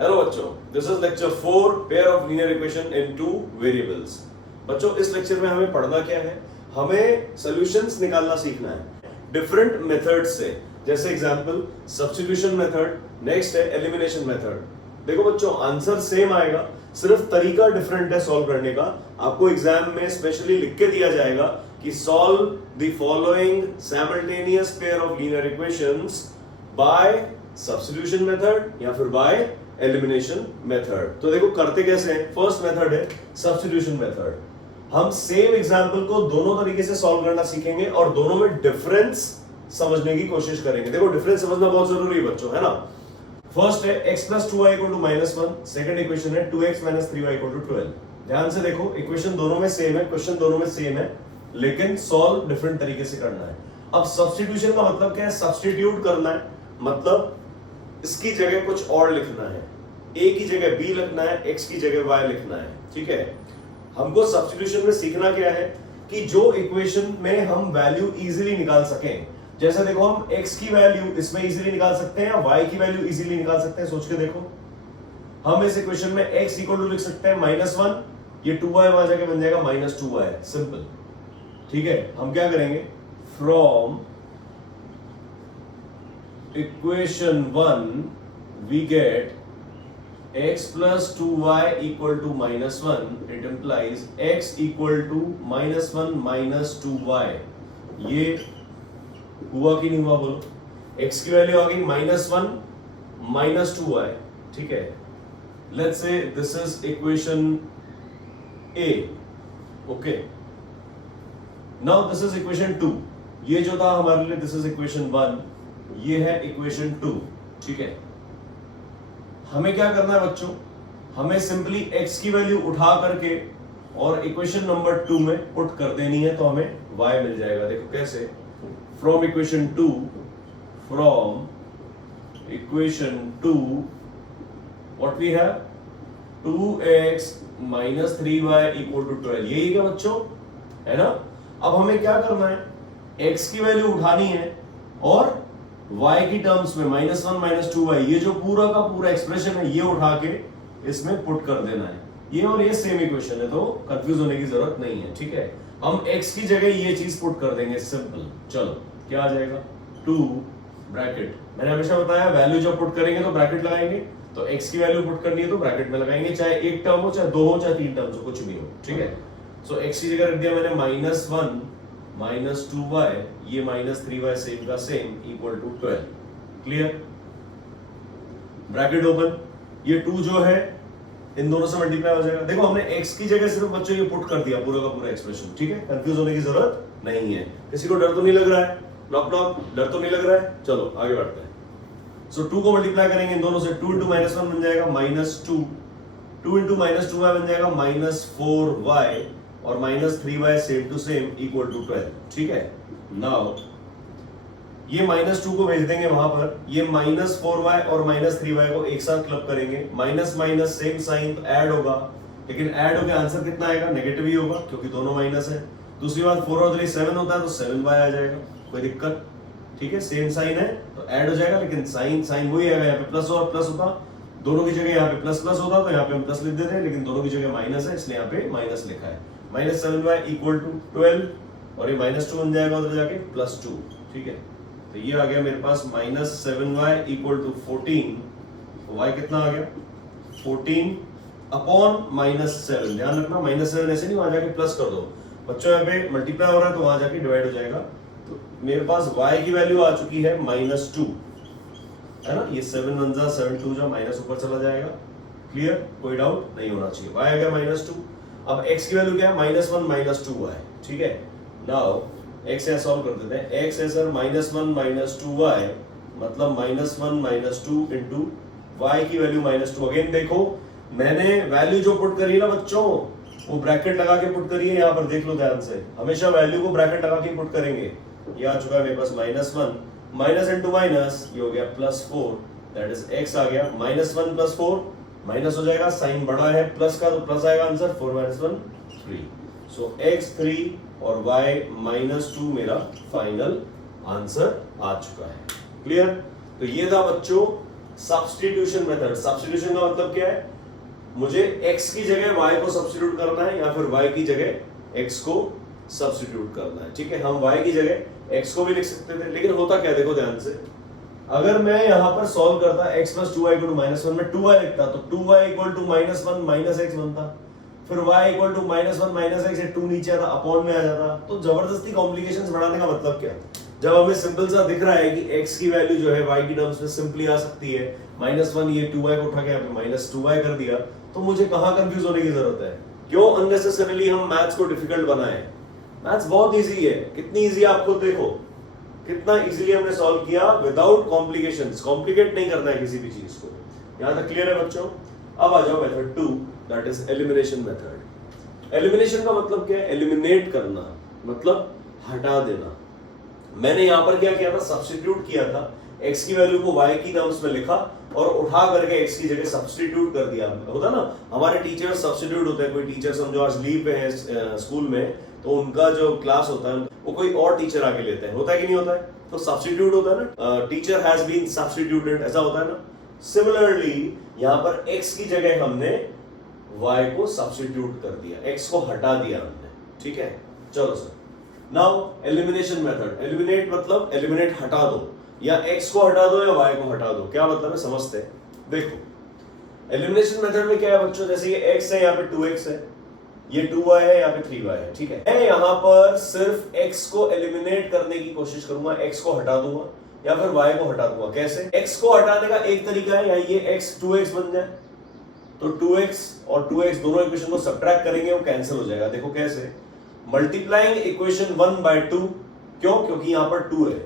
Hello बच्चों, this is lecture 4 pair of linear equation in two variables. बच्चों, इस lecture में हमें पढ़ना क्या है? हमें सॉल्यूशंस निकालना सीखना है डिफरेंट मेथड्स से। जैसे एग्जांपल सब्स्टिट्यूशन मेथड, नेक्स्ट है एलिमिनेशन मेथड। देखो बच्चों, आंसर सेम आएगा, सिर्फ तरीका डिफरेंट है सॉल्व करने का। आपको एग्जाम में स्पेशली लिख के दिया जाएगा कि solve the following simultaneous pair of linear equations bye substitution method या फिर बाय एलिमिनेशन मेथड। तो देखो करते कैसे हैं। फर्स्ट मेथड है सब्स्टिट्यूशन मेथड। हम सेम एग्जांपल को दोनों तरीके से सॉल्व करना सीखेंगे और दोनों में डिफरेंस समझने की कोशिश करेंगे। देखो डिफरेंस समझना बहुत जरूरी है बच्चों, है ना। फर्स्ट है x + 2y = -1। सेकंड इक्वेशन है 2x - 3y = 12। ध्यान से देखो, इक्वेशन दोनों में सेम है, क्वेश्चन दोनों में सेम है, लेकिन सॉल्व डिफरेंट तरीके से करना है। अब सब्स्टिट्यूशन का मतलब क्या है? सब्स्टिट्यूट करना है, मतलब इसकी जगह कुछ और लिखना है। a की जगह b लिखना है, x की जगह y लिखना है। ठीक है, हमको सब्स्टिट्यूशन में सीखना क्या है कि जो इक्वेशन में हम वैल्यू इजीली निकाल सकें। जैसे देखो, हम x की वैल्यू इसमें इजीली निकाल सकते हैं या y की वैल्यू इजीली निकाल सकते हैं। सोच के देखो, हम इस इक्वेशन में x = लिख सकते हैं -1, ये 2y वहां जाके बन जाएगा -2y, सिंपल। ठीक है, हम क्या करेंगे? From equation 1 we get x + 2y = -1, it implies x = -1 - 2y। ये हुआ कि नहीं हुआ बोलो? x की वैल्यू आ गई -1 - 2y। ठीक है, let's say this is equation a। Okay, now this is equation 2। ये जो था हमारे लिए दिस इज इक्वेशन 1, ये है इक्वेशन 2। ठीक है, हमें क्या करना है बच्चों? हमें सिंपली x की वैल्यू उठा करके और इक्वेशन नंबर 2 में पुट कर देनी है, तो हमें y मिल जाएगा। देखो कैसे? From equation 2 what we have 2x - 3y = 12। यही क्या बच्चों, है ना। अब हमें क्या करना है? x की वैल्यू उठानी है और y की टर्म्स में -1 - 2y, ये जो पूरा का पूरा एक्सप्रेशन है, ये उठा के इसमें पुट कर देना है। ये और ये सेम इक्वेशन है, तो कंफ्यूज होने की जरूरत नहीं है। ठीक है, हम x की जगह ये चीज पुट कर देंगे, सिंपल। चलो, क्या आ जाएगा? 2 ब्रैकेट। मैंने हमेशा बताया वैल्यू जब पुट करेंगे तो ब्रैकेट लगाएंगे, तो x की वैल्यू पुट करनी है तो ब्रैकेट में लगाएंगे, चाहे एक टर्म हो, चाहे दो हो, चाहे तीन टर्म्स हो, कुछ भी हो। ठीक है, सो x की जगह रख दिया मैंने -1 - 2y, ये -3y सेम का सेम = 12। क्लियर? ब्रैकेट ओपन, ये 2 जो है इन दोनों से मल्टीप्लाई हो जाएगा। देखो, हमने x की जगह सिर्फ बच्चों ये पुट कर दिया पूरा का पूरा एक्सप्रेशन। ठीक है, कंफ्यूज होने की जरूरत नहीं है। किसी को डर तो नहीं लग रहा है? नॉक नॉक, डर तो नहीं लग रहा है? चलो आगे बढ़ते हैं। सो 2 को मल्टीप्लाई करेंगे इन दोनों से, 2 × -1 बन जाएगा -2, 2 × -2y बन जाएगा -4y, और -3y सेम टू सेम = 12। ठीक है, नाउ ये -2 को भेज देंगे वहां पर, ये -4y और -3y को एक साथ क्लब करेंगे, माइनस माइनस सेम साइन, तो ऐड होगा, लेकिन ऐड होकर आंसर कितना आएगा? नेगेटिव ही होगा, क्योंकि दोनों माइनस है। दूसरी बात, 4 और 3 7 होता है, तो 7y आ जाएगा, कोई दिक्कत? ठीक है, सेम साइन है तो ऐड हो जाएगा, लेकिन साइन वही आएगा। यहाँ पे प्लस और प्लस होता, दोनों की जगह यहाँ पे प्लस होता, तो यहाँ पे हम प्लस लिख देते हैं, लेकिन दोनों की जगह माइनस है, इसलिए यहाँ पे माइनस लिखा है। -7y = 12, और ये -2 बन जाएगा उधर जाके +2। ठीक है, तो ये आ गया मेरे पास -7y = 14। तो y कितना आ गया? 14 अपॉन -7। ध्यान रखना, -7 ऐसे नहीं, वहां जाके प्लस कर दो बच्चों, यहाँ पे मल्टीप्लाई हो रहा है तो वहां जाके डिवाइड हो जाएगा। तो मेरे पास y की वैल्यू आ चुकी है -2, है ना। ये 7 1 जा 7 2 जा, माइनस ऊपर चला जाएगा। क्लियर? कोई डाउट नहीं होना चाहिए। y आ गया -2। अब x की वैल्यू क्या है? -1 - 2y। ठीक है, नाउ x ऐसे सॉल्व कर देते हैं। x है सर -1 - 2y, मतलब -1 - 2 इंटू y की वैल्यू -2। अगेन देखो, मैंने वैल्यू जो पुट करी है ना बच्चों, वो ब्रैकेट लगा के पुट करिए। यहाँ पर देख लो ध्यान से, हमेशा वैल्यू को ब्रैकेट लगा के पुट करेंगे। ये आ चुका है मेरे पास -1, माइनस इंटू माइनस, ये हो गया +4, दैट इज x आ गया -1 + 4, माइनस हो जाएगा, साइन बड़ा है प्लस का, तो प्लस आएगा आंसर। 4 - 1 3। सो x 3 और y -2 मेरा फाइनल आंसर आ चुका है। क्लियर? तो ये था बच्चों सब्स्टिट्यूशन मेथड। सब्स्टिट्यूशन का मतलब क्या है, मुझे x की जगह y को सब्स्टिट्यूट करना है या फिर y की जगह x को सब्स्टिट्यूट करना है। ठीक है, हम y की जगह x को भी लिख सकते थे, लेकिन होता क्या, देखो ध्यान से, अगर मैं यहां पर सॉल्व करता x + 2y = -1 में 2y लिखता तो 2y = -1 - x बनता, फिर y = -1 - x, 2 नीचे आता, अपॉन में आ जाता। तो जबरदस्ती कॉम्प्लिकेशंस बढ़ाने का मतलब क्या, जब हमें सिंपल सा दिख रहा है कि x की वैल्यू जो है y की टर्म्स में सिंपली आ सकती है, -1, ये 2y को उठा के यहाँ पे -2y कर दिया, तो मुझे कहां कंफ्यूज होने की जरूरत है? क्यों अननेसेसरीली हम मैथ्स को डिफिकल्ट बनाएं? मैथ्स बहुत इजी है, कितनी इजी आप खुद देखो, कितना इजीली हमने सॉल्व किया विदाउट कॉम्प्लिकेशंस। कॉम्प्लिकेट नहीं करना है किसी भी चीज को। यहां तक क्लियर है बच्चों? अब आ जाओ method 2, that is elimination method. Elimination का मतलब क्या है? एलिमिनेट करना, मतलब हटा देना। मैंने यहां पर क्या किया था, सब्स्टिट्यूट किया था, x की वैल्यू को y की टर्म्स में लिखा और उठा करके x की जगह सब्स्टिट्यूट कर दिया। होता ना, हमारे टीचर सब्स्टिट्यूट होते हैं। कोई टीचर समझो आज लीव पे है स्कूल में, तो उनका जो क्लास होता है वो कोई और टीचर आके लेते हैं, होता है कि नहीं होता है? तो सब्स्टिट्यूट होता है ना, टीचर हैज बीन सब्स्टिट्यूटेड, ऐसा होता है ना। सिमिलरली यहाँ पर x की जगह हमने y को सब्स्टिट्यूट कर दिया, x को हटा दिया हमने। ठीक है, चलो sir, now elimination method. Eliminate मतलब एलिमिनेट हटा दो, या x को हटा दो या y को हटा दो। क्या मतलब है, समझते हैं। देखो एलिमिनेशन मेथड में क्या है बच्चों, जैसे ये x है, यहाँ पे 2x है, ये 2y है, यहाँ पे 3y है। ठीक है, मैं यहाँ पर सिर्फ x को एलिमिनेट करने की कोशिश करूंगा, x को हटा दूंगा या फिर y को हटा दूंगा। कैसे? x को हटाने का एक तरीका है, या ये x 2x बन जाए, तो 2x और 2x दोनों इक्वेशन को सब्ट्रैक्ट करेंगे, वो कैंसिल हो जाएगा। देखो कैसे, मल्टीप्लाइंग इक्वेशन 1/2, क्यों? क्योंकि यहाँ पर 2 है,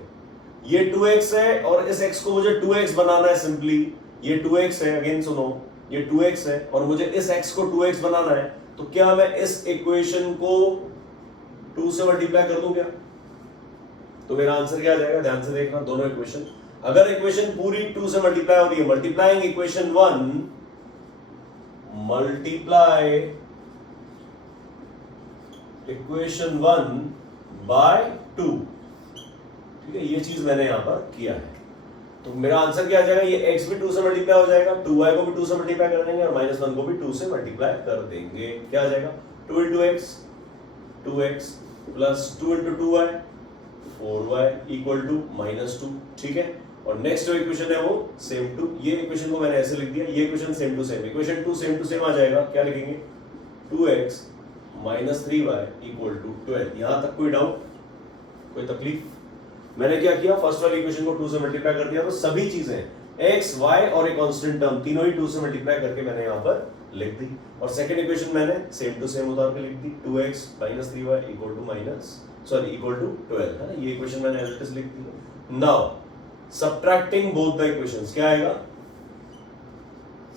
ये 2x है और इस x को मुझे 2x बनाना है सिंपली। ये 2x है, अगेन सुनो, ये 2x है और मुझे इस x को 2x बनाना है, तो क्या मैं इस इक्वेशन को 2 से मल्टीप्लाई कर दूं क्या? तो मेरा आंसर क्या आ जाएगा, ध्यान से देखना दोनों इक्वेशन। अगर इक्वेशन पूरी 2 से मल्टीप्लाई हो रही है, मल्टीप्लाइंग इक्वेशन 1 मल्टीप्लाई इक्वेशन 1/2, ठीक है, ये चीज मैंने यहां पर किया है। तो मेरा आंसर क्या आ जाएगा, ये x भी 2 से मल्टीप्लाई हो जाएगा, 2y को भी 2 से मल्टीप्लाई कर देंगे और -1 को भी 2 से मल्टीप्लाई कर देंगे। क्या आ जाएगा, 2 × x 2x plus 2 × 2y 4y = -2। ठीक है, और नेक्स्ट जो इक्वेशन है वो सेम टू, ये इक्वेशन को मैंने ऐसे लिख दिया, ये equation same to same, equation 2 same to same आ जाएगा। क्या लिखेंगे, 2x - 3y = 12। यहां तक कोई डाउट, कोई तकलीफ? मैंने क्या किया, फर्स्ट वाली इक्वेशन को 2 से मल्टीप्लाई कर दिया, तो सभी चीजें x, y और एक कांस्टेंट टर्म तीनों ही 2 से मल्टीप्लाई करके मैंने यहाँ पर लिख दी। और सेकंड इक्वेशन मैंने सेम टू सेम उतार के लिख दी, 2x - 3y = 12 है ना, ये इक्वेशन मैंने एज इट इज लिख दी। Now subtracting both the equations, क्या आएगा,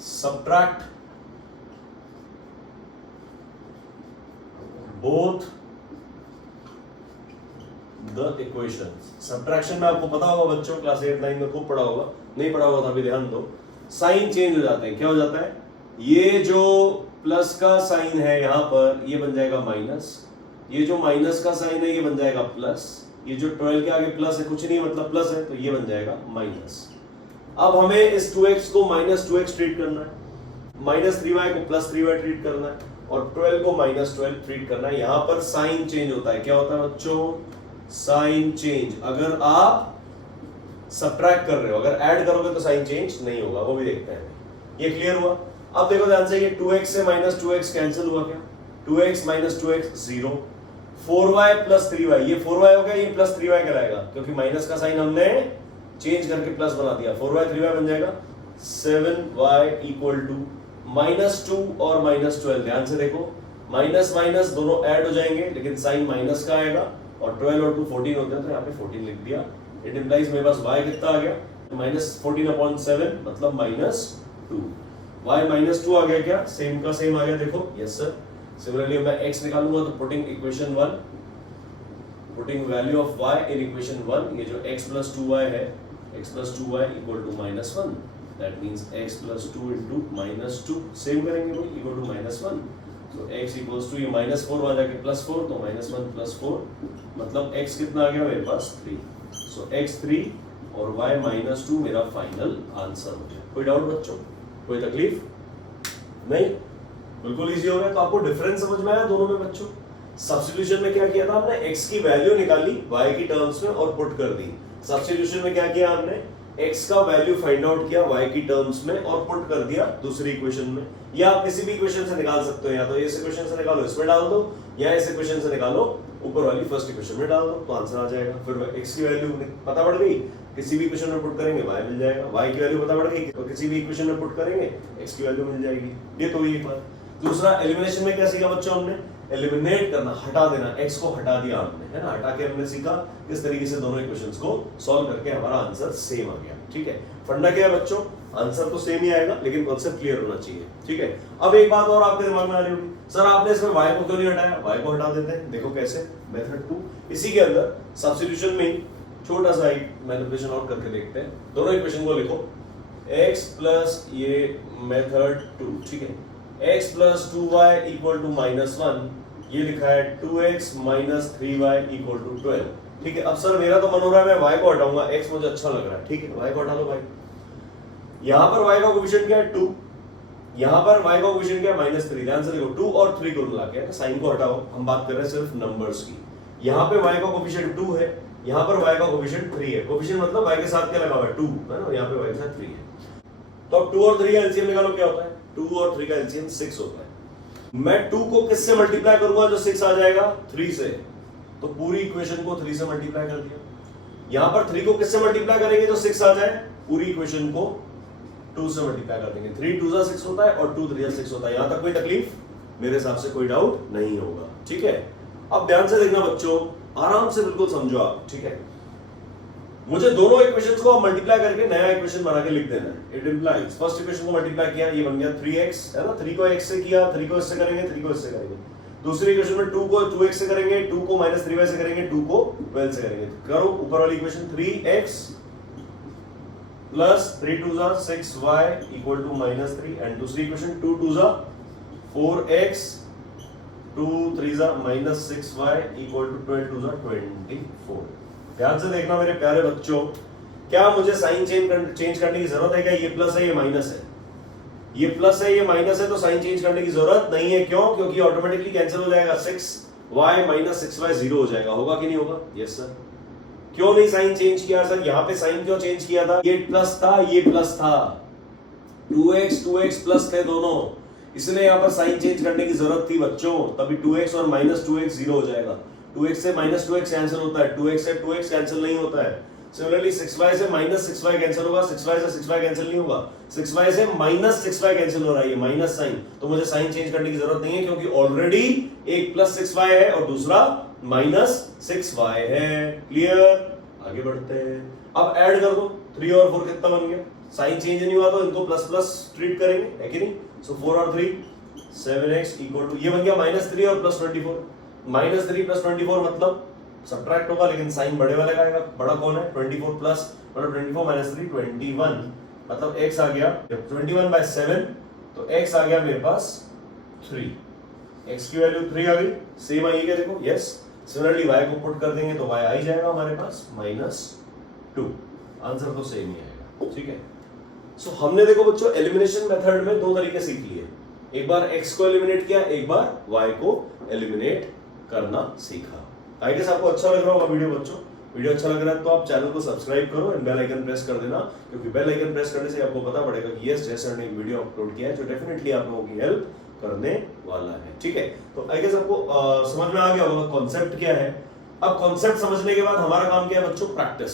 subtract both the equations. Subtraction में आपको पता होगा बच्चों, क्लास 8 9 में खूब पढ़ा होगा, नहीं पढ़ा होगा तो अभी ध्यान दो। साइन चेंज हो जाते हैं, क्या हो जाता है, ये जो प्लस का साइन है यहाँ पर ये बन जाएगा माइनस, ये जो माइनस का साइन है ये बन जाएगा प्लस, ये जो 12 के आगे प्लस है कुछ नहीं मतलब प्लस है, तो ये बन जाएगा माइनस। अब हमें इस 2x को -2x ट्रीट करना है, -3y को +3y ट्रीट करना है और 12 को -12 ट्रीट करना है। यहां पर साइन चेंज होता है, क्या होता है बच्चों, साइन चेंज। अगर आप सबट्रैक्ट कर रहे हो, अगर ऐड करोगे तो साइन चेंज नहीं होगा, वो भी देखते हैं। ये क्लियर हुआ? अब देखो ध्यान से, ये 2x से -2x कैंसिल हुआ क्या, 2x - 2x 0, 4y + 3y, ये 4y हो गया, ये +3y कहलाएगा क्योंकि माइनस का साइन हमने चेंज करके प्लस बना दिया, 4y 3y बन जाएगा, 7y = -2 और -12। ध्यान से देखो, माइनस माइनस दोनों ऐड हो जाएंगे लेकिन साइन माइनस का आएगा और 12 और 2 14 होते हैं, तो यहाँ पे 14 लिख दिया। इट इंप्लाइज मेरे पास y कितना आ गया, -14/7 मतलब -2। y -2 आ गया, क्या सेम का सेम आ गया, देखो यस सर। सिमिलरली मैं x निकालूंगा तो putting equation 1, putting value of y in equation 1, ये जो x + 2y है, x + 2y = -1, that means x + 2 × -2, same करेंगे भाई, = -1। तो x = ये -4 आ जाके +4, तो -1 + 4 मतलब x कितना आ गया मेरे पास 3। सो x 3 और y -2 मेरा फाइनल आंसर हो गया। कोई डाउट बच्चों, कोई तकलीफ नहीं? बिल्कुल इजी हो गया। तो आपको डिफरेंस समझ में आया दोनों में बच्चों? सब्स्टिट्यूशन में क्या किया था हमने, x की वैल्यू निकाली y की टर्म्स में और पुट कर दी। सब्स्टिट्यूशन में क्या किया हमने, x का वैल्यू फाइंड आउट किया y की टर्म्स में और पुट कर दिया दूसरी इक्वेशन में। या आप किसी भी इक्वेशन से निकाल सकते हो, या तो इस इक्वेशन से निकालो इसमें डाल दो, या इस इक्वेशन से निकालो ऊपर वाली फर्स्ट इक्वेशन में डाल दो, तो आंसर आ जाएगा। फिर x की वैल्यू पता पड़ गई, किसी भी इक्वेशन में पुट करेंगे y मिल जाएगा, y की वैल्यू पता पड़ गई तो किसी भी इक्वेशन में पुट करेंगे x की वैल्यू मिल जाएगी। ये तो ये बात। दूसरा एलिमिनेशन में क्या सीखा बच्चों हमने, एलिमिनेट करना, हटा देना, x को हटा दिया हमने, है ना, हटा के हमने सीखा किस तरीके से दोनों इक्वेशंस को सॉल्व करके हमारा आंसर सेम आ गया। ठीक है, फंडा क्या है बच्चों, आंसर तो सेम ही आएगा लेकिन कॉन्सेप्ट क्लियर होना चाहिए। ठीक है, अब एक बात और आपके दिमाग में आ रही होगी, सर आपने इसमें y को क्यों नहीं हटाया? y को हटा देते हैं, देखो कैसे, मेथड 2 इसी के अंदर सब्स्टिट्यूशन में छोटा सा एक मैनिपुलेशन और करके देखते हैं। दोनों इक्वेशन को लिखो, x प्लस ये मेथड 2, ठीक है, x plus 2y equal to -1, ये लिखा है 2x minus 3y equal to 12। ठीक है, अब सर मेरा तो मन हो रहा है मैं y को हटाऊंगा, x मुझे अच्छा लग रहा है, ठीक है, y को हटा लो भाई। यहां पर y का कोएफिशिएंट क्या है 2, यहां पर y का कोएफिशिएंट क्या है -3। ध्यान से देखो 2 और 3 को मिला के, साइन को हटाओ, हम बात कर रहे हैं सिर्फ नंबर्स की। यहां पे y का कोएफिशिएंट 2 है, यहां पर y का कोएफिशिएंट 3 है। कोएफिशिएंट मतलब y के साथ क्या लगा हुआ है 2, है ना, यहां पे y के साथ 3 है। तो अब 2 और 3 का एलसीएम निकालो, क्या होता है, 2 और 3 का एलसीएम 6 होता है। मैं 2 को किससे मल्टीप्लाई करूंगा जो 6 आ जाएगा, 3 से, तो पूरी इक्वेशन को 3 से मल्टीप्लाई कर दिया। यहां पर 3 को किससे मल्टीप्लाई करेंगे जो 6 आ जाए, पूरी इक्वेशन को 2 से मल्टीप्लाई कर देंगे। 3 2 6 होता है और 2 3 6 होता है। यहां तक कोई तकलीफ मेरे हिसाब से कोई डाउट नहीं होगा। ठीक है, अब ध्यान से देखना बच्चों, आराम से बिल्कुल समझो आप। ठीक है, मुझे दोनों इक्वेशंस को मल्टीप्लाई करके नया इक्वेशन बना के लिख देना है। इट इंप्लाइज फर्स्ट इक्वेशन को मल्टीप्लाई किया, ये बन गया 3x, है ना, 3 को x से किया, 3 को इससे करेंगे, 3 को इससे करेंगे। दूसरी इक्वेशन में 2 को 2x से करेंगे, 2 को -3y से करेंगे, 2 को 12 से करेंगे। करो ऊपर वाली equation 3x plus 3 2 6y equal to -3, and दूसरी equation 2 2 4x 2 3 -6y equal to 12 2 24। ध्यान से देखना मेरे प्यारे बच्चों, क्या मुझे साइन चेंज करने की जरूरत है? क्या ये प्लस है ये माइनस है, ये प्लस है ये माइनस है, तो साइन चेंज करने की जरूरत नहीं है। क्यों? क्योंकि ऑटोमेटिकली कैंसिल हो जाएगा, 6y माइनस 6y 0 हो जाएगा। होगा कि नहीं होगा? Yes sir. क्यों नहीं साइन चेंज किया सर? यहाँ पे साइन क्यों चेंज किया था? ये प्लस था, ये प्लस था, 2x प्लस थे दोनों, इसलिए यहाँ पर साइन चेंज करने की जरूरत थी बच्चों। तभी 2x और -2x 0 हो जाएगा। 2x से -2x कैंसिल होता है, 2x से 2x कैंसिल नहीं होता है। सिमिलरली 6y से -6y कैंसिल होगा, 6y से 6y कैंसिल नहीं होगा, 6y से -6y कैंसिल हो रहा है, ये माइनस साइन, तो मुझे साइन चेंज करने की जरूरत नहीं है, क्योंकि ऑलरेडी एक +6y है और दूसरा -6y है। क्लियर? आगे बढ़ते हैं। अब ऐड कर दो, 3 और 4 कितना बन गया? साइन चेंज नहीं हुआ तो इनको प्लस प्लस ट्रीट करेंगे, है कि नहीं? सो 4 और 3 7x इक्वल टू, ये बन गया -3 और +24। -3 + 24 मतलब सब्ट्रैक्ट होगा, लेकिन साइन बड़े वाले का आएगा। बड़ा कौन है? 24 प्लस, मतलब 24 - 3 21, मतलब x आ गया 21/7, तो x आ गया मेरे पास 3। x की वैल्यू 3 आ गई, सेम आई है देखो, यस। सिमिलरली y को पुट कर देंगे तो y आ ही जाएगा हमारे पास -2। आंसर तो सेम ही आएगा। ठीक है, सो हमने देखो बच्चों एलिमिनेशन मेथड में 2 तरीके सीख लिए, एक बार x को एलिमिनेट किया, एक बार y को एलिमिनेट करना सीखा। आई गेस आपको अच्छा लग रहा होगा वीडियो बच्चों। वीडियो अच्छा लग रहा है तो आप चैनल को सब्सक्राइब करो एंड बेल आइकन प्रेस कर देना, क्योंकि बेल आइकन प्रेस करने से आपको पता पड़ेगा कि यस जय सर ने एक वीडियो अपलोड किया है जो डेफिनेटली आप लोगों की हेल्प करने वाला है। ठीक है, तो आई गेस आपको समझ में आ गया होगा कॉन्सेप्ट क्या है। अब कॉन्सेप्ट समझने के बाद हमारा काम क्या है बच्चों? प्रैक्टिस।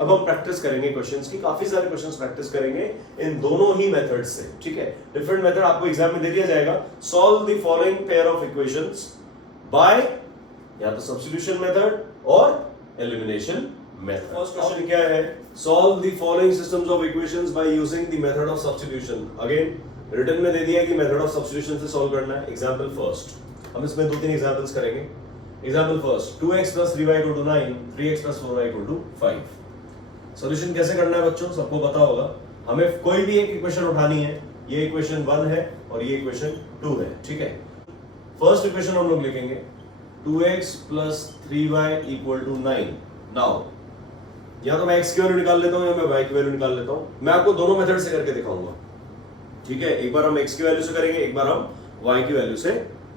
अब हम प्रैक्टिस करेंगे क्वेश्चंस की, काफी सारे क्वेश्चंस प्रैक्टिस करेंगे इन दोनों ही मेथड्स से। ठीक है, डिफरेंट मेथड आपको एग्जाम में दे दिया जाएगा। Solve the following pair of equations by या तो सब्स्टिट्यूशन मेथड और एलिमिनेशन मेथड। फर्स्ट क्वेश्चन क्या है? Solve the following systems of equations by using the method of substitution. Again written में दे दिया है कि मेथड ऑफ सब्स्टिट्यूशन से सॉल्व करना है। एग्जांपल फर्स्ट, हम इसमें 2-3 एग्जांपल्स करेंगे। Example first, 2x + 3y = 9, 3x + 4y = 5। Solution कैसे करना है बच्चों? सबको पता होगा। हमें कोई भी एक इक्वेशन उठानी है, ये इक्वेशन 1 है और ये इक्वेशन 2 है। ठीक है, फर्स्ट इक्वेशन हम लोग लिखेंगे 2x + 3y = 9। नाउ या तो मैं x की वैल्यू निकाल लेता हूं या मैं y की वैल्यू निकाल लेता हूं। मैं आपको दोनों मेथड से करके दिखाऊंगा, ठीक है। एक बार हम x की वैल्यू से करेंगे, एक बार हम y की वैल्यू से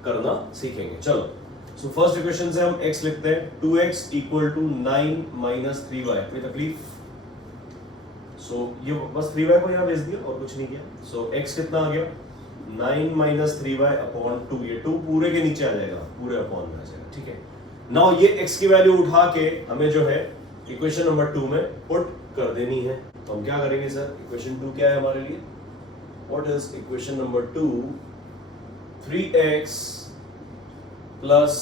करना सीखेंगे। चलो, सो फर्स्ट इक्वेशन से हम x लिखते हैं 2x equal to 9 minus 3y। कोई तकलीफ? सो ये बस 3y को यहाँ भेज दिया और कुछ नहीं किया। सो x कितना आ गया 9 माइनस 3y अपॉन 2। ये 2 पूरे के नीचे आ जाएगा, पूरे अपॉन में आ जाएगा, ठीक है। नाउ ये x की वैल्यू उठा के हमें जो है इक्वेशन नंबर 2 में पुट कर देनी है। तो हम क्या करेंगे सर, इक्वेशन 2 क्या है हमारे लिए? What is equation number 2? 3x plus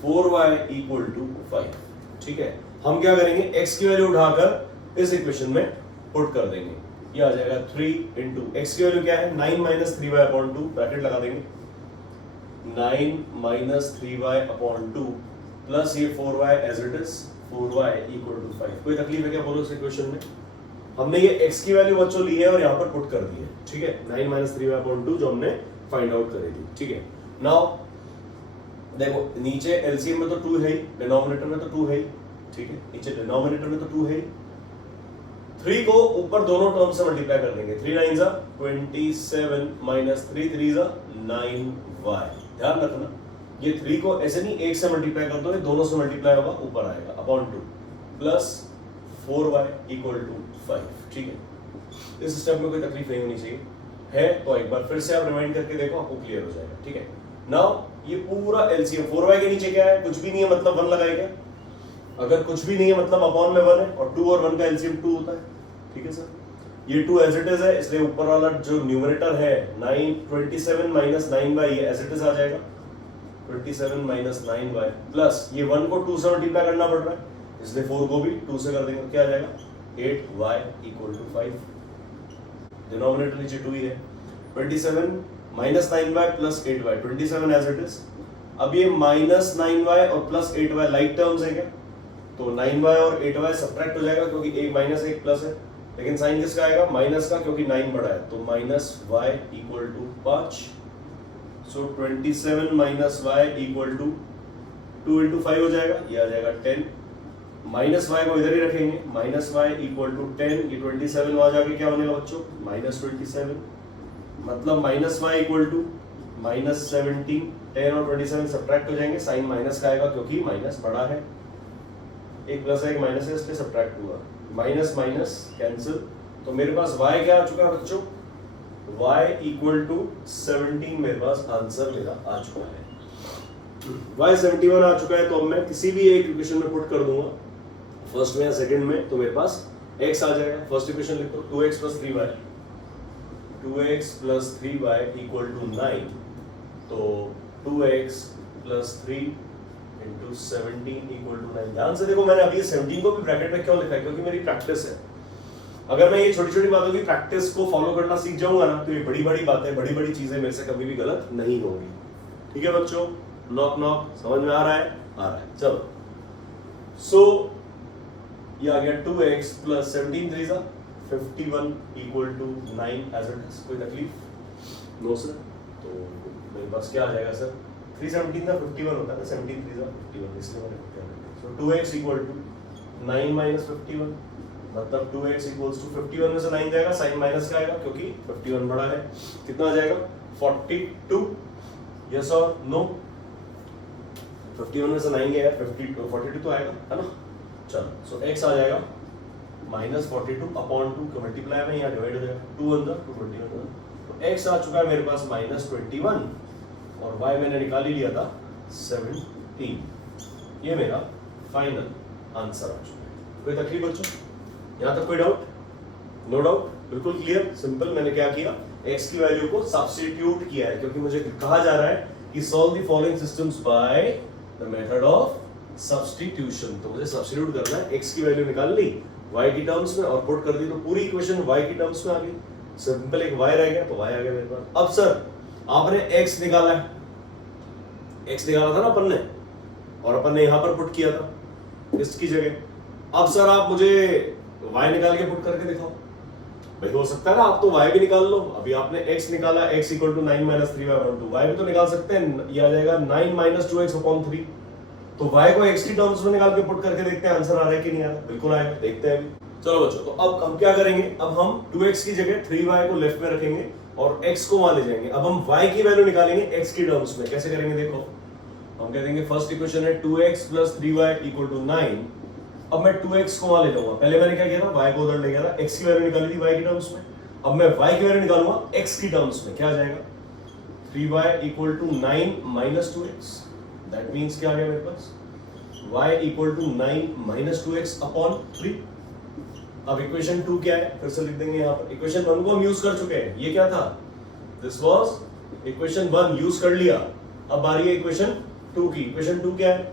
4y equal to 5, ठीक है। हम क्या करेंगे, x की वैल्यू उठाकर इस इक्वेशन में पुट कर देंगे। ये आ जाएगा 3 इंटू एक्स की वैल्यू क्या है 9 माइनस 3y अपॉन 2, ब्रैकेट लगा देंगे 9 माइनस 3y अपॉन 2 प्लस ये 4y as it is 4y equal to 5। कोई तकलीफ है क्या बोलो इस इक्वेशन में? हमने ये x की वैल्यू बच्चों ली है और यहाँ पर पुट कर दी है, ठीक है। 9 माइनस 3y अपॉन 2 जो हमने फाइंड आउट करी थी, ठीक है। नाउ देखो नीचे एलसीएम में तो 2 है ही, डिनोमिनेटर में तो 2 है ही, ठीक है। नीचे डिनोमिनेटर में तो 2 है ही। 3 को ऊपर दोनों टर्म से मल्टीप्लाई कर देंगे। 3 9 जा 27 माइनस 3 3 जा 9y। ध्यान रखना ये 3 को ऐसे नहीं एक से मल्टीप्लाई कर दो, ये दोनों से मल्टीप्लाई होगा, ऊपर आएगा upon 2 plus 4y equal to 5, ठीक है। इस स्टेप में कोई तकलीफ नहीं होनी चाहिए है, तो एक बार फिर से आप रिमाइंड करके देखो, आपको क्लियर हो जाएगा, ठीक है। नाउ ये पूरा एलसीएम 4y के नीचे क्या है, कुछ भी नहीं है, मतलब 1 लगाएगा। अगर कुछ भी नहीं है मतलब अपॉन में 1 है, और 2 और 1 का एलसीएम 2 होता है, ठीक है सर। ये 2 एज इट इज है, इसलिए ऊपर वाला जो न्यूमरेटर है 27 minus 9y as it is आ जाएगा 27 माइनस 9y प्लस ये 1 को 2 से मल्टीप्लाई करना पड़ रहा है, इसलिए 4 को भी 2 से कर देंगे, क्या आ जाएगा 8y इक्वल टू 5। डिनोमिनेटर नीचे 2 ही है। 27 minus 9y plus 8y, 27 as it is. अब ये माइनस 9y और प्लस 8y लाइक टर्म्स है क्या, तो 9y और 8y सब्ट्रैक्ट हो जाएगा क्योंकि एक माइनस एक प्लस है, लेकिन साइन किसका आएगा माइनस का, क्योंकि 9 बड़ा है, तो minus y equal to 5। So 27 minus y equal to 2 into 5 हो जाएगा, ये आ जाएगा 10। माइनस y को इधर ही रखेंगे, माइनस y इक्वल टू 10, ये 27 वहां जाके क्या बनेगा बच्चों माइनस 27, मतलब minus y equal to minus 17। 10 और 27 सब्ट्रैक्ट हो जाएंगे, साइन माइनस का आएगा क्योंकि माइनस बड़ा है, एक प्लस है एक माइनस है, इसलिए सब्ट्रैक्ट हुआ, माइनस माइनस कैंसिल। तो मेरे पास y क्या आ चुका है बच्चों, y इक्वल टू 17 मेरे पास आंसर मेरा आ चुका है। y 71 आ चुका है, तो अब मैं किसी भी एक इक्वेशन में पुट कर दूंगा, फर्स्ट में या सेकंड में, तो मेरे पास x आ जाएगा। फर्स्ट इक्वेशन लिख दो 2x plus 3y, 2x plus 3y equal to 9, तो 2x plus 3 into 17 equal to 9। ध्यान से देखो मैंने अभी 17 को भी ब्रैकेट में क्यों लिखा है, क्योंकि मेरी प्रैक्टिस है। अगर मैं ये छोटी छोटी बातों की प्रैक्टिस को फॉलो करना सीख जाऊंगा ना, तो ये बड़ी बड़ी बातें बड़ी बड़ी चीजें मेरे से कभी भी गलत नहीं होंगी, ठीक है बच्चों। नॉक नॉक समझ में आ रहा है? आ रहा है, चलो। सो ये आ गया 2x प्लस 17 3 जा 51 equal to 9 as it is. कोई तकलीफ? No sir. तो मेरे पास क्या आ जाएगा सर, 317 था 51 होता है ना, 17 3 जा 51, इसलिए मैंने क्या लिखा। सो 2x इक्वल टू 9 माइनस 51, मतलब 2x इक्वल्स टू 51 में से 9 जाएगा, साइन माइनस का आएगा क्योंकि 51 बड़ा है। कितना आ जाएगा 42, यस और नो। 51 में से 9 गया 42 तो आएगा, है ना। चलो, सो x आ जाएगा माइनस 42 अपॉन 2 का मल्टीप्लाई में यहाँ डिवाइड हो जाएगा, 2 अंदर 221, तो x आ चुका है मेरे पास माइनस 21 और y मैंने निकाल ही लिया था 17। ये मेरा फाइनल आंसर आ चुका है। कोई तकलीफ बच्चों? यहाँ तक कोई डाउट? नो डाउट, बिल्कुल क्लियर, सिंपल। मैंने क्या किया, x की वैल्यू को सब्स्टिट्यूट किया है, क्योंकि मुझे कहा जा रहा है कि solve the following systems bye the method of substitution. तो मुझे सब्स्टिट्यूट करना है, x की वैल्यू निकाल ली y की टर्म्स में और पुट कर दी, तो पूरी इक्वेशन y की टर्म्स में आ गई। सिंपल एक y रह गया, तो y आ गया मेरे पास। अब सर आपने x निकाला है, x निकाला था ना अपन ने, और अपन ने यहाँ पर पुट किया था इसकी जगह। अब सर आप मुझे y निकाल के पुट करके दिखाओ। भाई हो सकता है ना, आप तो y भी निकाल लो। अभी आपने x निकाला, x equal to 9 minus 3y upon 2, y भी तो निकाल सकते हैं। ये आ जाएगा 9 माइनस 2x अपॉन 3, तो y को x की टर्म्स में निकाल के पुट करके देखते हैं आंसर आ रहा है कि नहीं आ रहा। बिल्कुल आएगा, देखते हैं अभी। चलो बच्चों, तो अब हम क्या करेंगे, अब हम 2x की जगह 3y को लेफ्ट में रखेंगे और x को वहां ले जाएंगे। अब हम y की वैल्यू निकालेंगे x की टर्म्स में। कैसे करेंगे देखो, हम कह देंगे फर्स्ट इक्वेशन है 2x + 3y = 9। अब मैं 2x को वहां ले जाऊंगा। पहले मैंने क्या किया था, y को उधर ले गया था, x की वैल्यू निकाली थी y की टर्म्स में। अब मैं y की वैल्यू निकालूंगा x की टर्म्स में। क्या आ जाएगा, 3y = 9 - 2x। दैट मींस क्या आ गया मेरे पास, y = 9 - 2x अपॉन 3। अब इक्वेशन 2 क्या है, फिर से लिख देंगे यहाँ पर। इक्वेशन 1 को हम यूज कर चुके हैं, ये क्या था, दिस वाज इक्वेशन 1, यूज कर लिया। अब बारी है इक्वेशन 2 की। इक्वेशन 2 क्या है,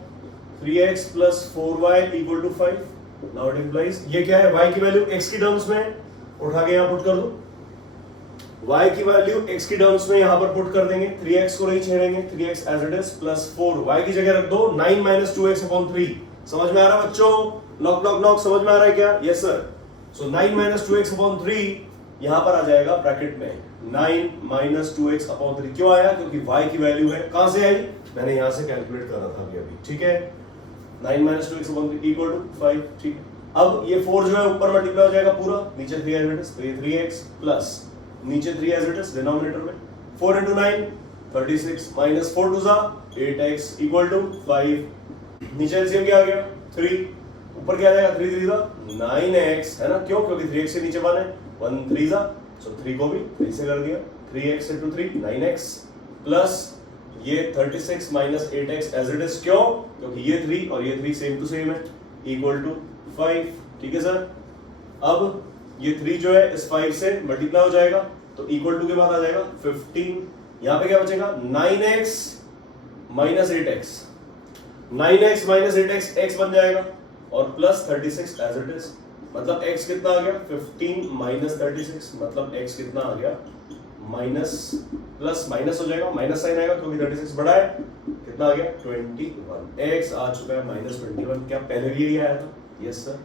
3x + 4y = 5। Now it implies, ये क्या है, y की वैल्यू x की टर्म्स में उठा के यहाँ पुट कर दो। y की वैल्यू x की टर्म्स में यहाँ पर पुट कर देंगे। 3x को नहीं छेड़ेंगे, 3x as it is + 4 y की जगह रख दो 9 - 2x अपॉन 3। समझ में आ रहा है बच्चों, नॉक नॉक नॉक, समझ में आ रहा है क्या, यस सर। सो 9 - 2x अपॉन 3 यहाँ पर आ जाएगा ब्रैकेट में 9 - 2x अपॉन 3। क्यों आया, क्योंकि y की वैल्यू है, कहां से आई, मैंने यहां से कैलकुलेट करा था अभी। ठीक है, 9 - 2x अपॉन 3 = 5। ठीक है, अब ये 4 जो है ऊपर मल्टीप्लाई हो जाएगा पूरा, नीचे 3 एज इट इज, तो ये 3x प्लस नीचे 3 एज इट इज डिनोमिनेटर में। 4 × 9 36 - 4 2 8x = 5। नीचे एलसीएम क्या आ गया, 3, ऊपर क्या आ जाएगा, 3 3 9x है ना, क्यों, क्योंकि 3x से नीचे 1 है, 1 3 सो 3 को भी 3 से कर दिया, 3x × 3 9x प्लस ये 36 - 8x एज इट इज, क्यों, क्योंकि ये 3 और ये 3 सेम टू सेम है, = 5। ठीक है सर, अब ये 3 जो है इस 5 से मल्टीप्लाई हो जाएगा, तो = के बाद आ जाएगा 15। यहां पे क्या बचेगा, 9x - 8x, 9x - 8x x बन जाएगा और प्लस 36 एज इट इज, मतलब x कितना आ गया, 15 - 36, मतलब x कितना आ गया, माइनस प्लस माइनस हो जाएगा, माइनस साइन आएगा क्योंकि 36 बड़ा है, कितना आ गया 21। x आ चुका है -21। क्या पहले भी यही आया था, yes sir.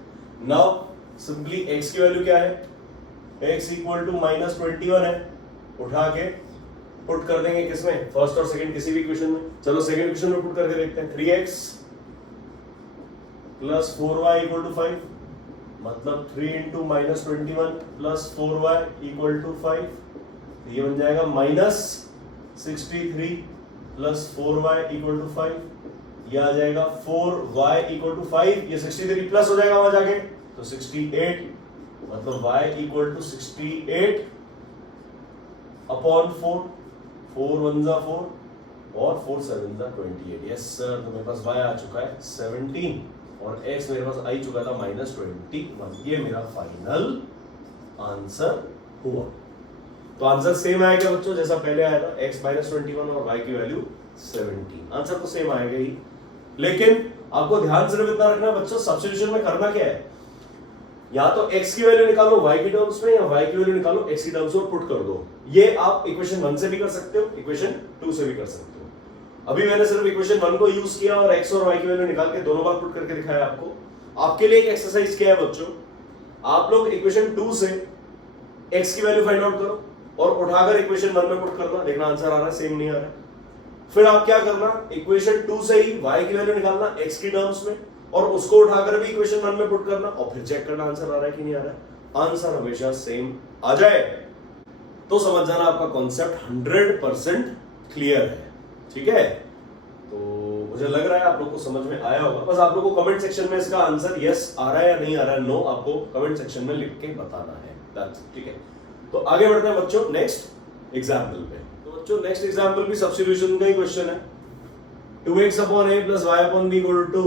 Now simply x की वैल्यू क्या है, x = -21 है, उठा के पुट कर देंगे किसमें, फर्स्ट और सेकंड किसी भी इक्वेशन में। चलो सेकंड इक्वेशन में पुट करके देखते हैं। 3x + 4y = 5, मतलब 3 × -21 + 4y = 5। ये बन जाएगा -63 + 4y = 5। ये आ जाएगा 4y = 5, ये 63 प्लस हो जाएगा वहां जाके, तो 68, मतलब y = 68 अपॉन 4, 4 1 = 4 और 4 7 = 28। यस सर, तो मेरे पास y आ चुका है 17 और x मेरे पास आ चुका था -21। ये मेरा फाइनल आंसर हुआ। तो आंसर सेम आएगा बच्चों जैसा पहले आया था, x -21 और y की वैल्यू 17। आंसर तो सेम आएगा ही, लेकिन आपको ध्यान सिर्फ इतना रखना है बच्चों, सब्स्टिट्यूशन में करना क्या है, या तो x की वैल्यू निकालो y की टर्म्स में, या y की वैल्यू निकालो x की टर्म्स में पुट कर दो। ये आप इक्वेशन 1 से भी कर सकते हो, इक्वेशन 2 से भी कर सकते हो। अभी मैंने सिर्फ इक्वेशन 1 को यूज किया और x और y की वैल्यू निकाल के दोनों बार पुट करके दिखाया आपको। आपके लिए एक एक्सरसाइज क्या है बच्चों, आप लोग इक्वेशन 2 से x की वैल्यू फाइंड आउट करो और उठाकर इक्वेशन 1 में पुट करना, देखना आंसर आ रहा है सेम नहीं आ रहा है। फिर आप क्या करना, इक्वेशन 2 से ही y की वैल्यू निकालना x की टर्म्स में और उसको उठाकर भी इक्वेशन 1 में पुट करना और फिर चेक करना आंसर आ रहा है कि नहीं आ रहा है। आंसर हमेशा सेम आ जाए तो समझ जाना आपका कॉन्सेप्ट 100% क्लियर है। ठीक है, तो मुझे लग रहा है आप लोग को समझ में आया होगा। बस आप लोग को कमेंट सेक्शन में इसका आंसर यस आ रहा है या नहीं आ रहा है, नो आपको कमेंट सेक्शन में लिख के बताना है। ठीक है, तो आगे बढ़ते हैं बच्चों नेक्स्ट एग्जाम्पल पे। तो बच्चों नेक्स्ट एग्जाम्पल भी सब्स्टिट्यूशन का ही क्वेश्चन है। 2x upon a plus y upon b equal to 2,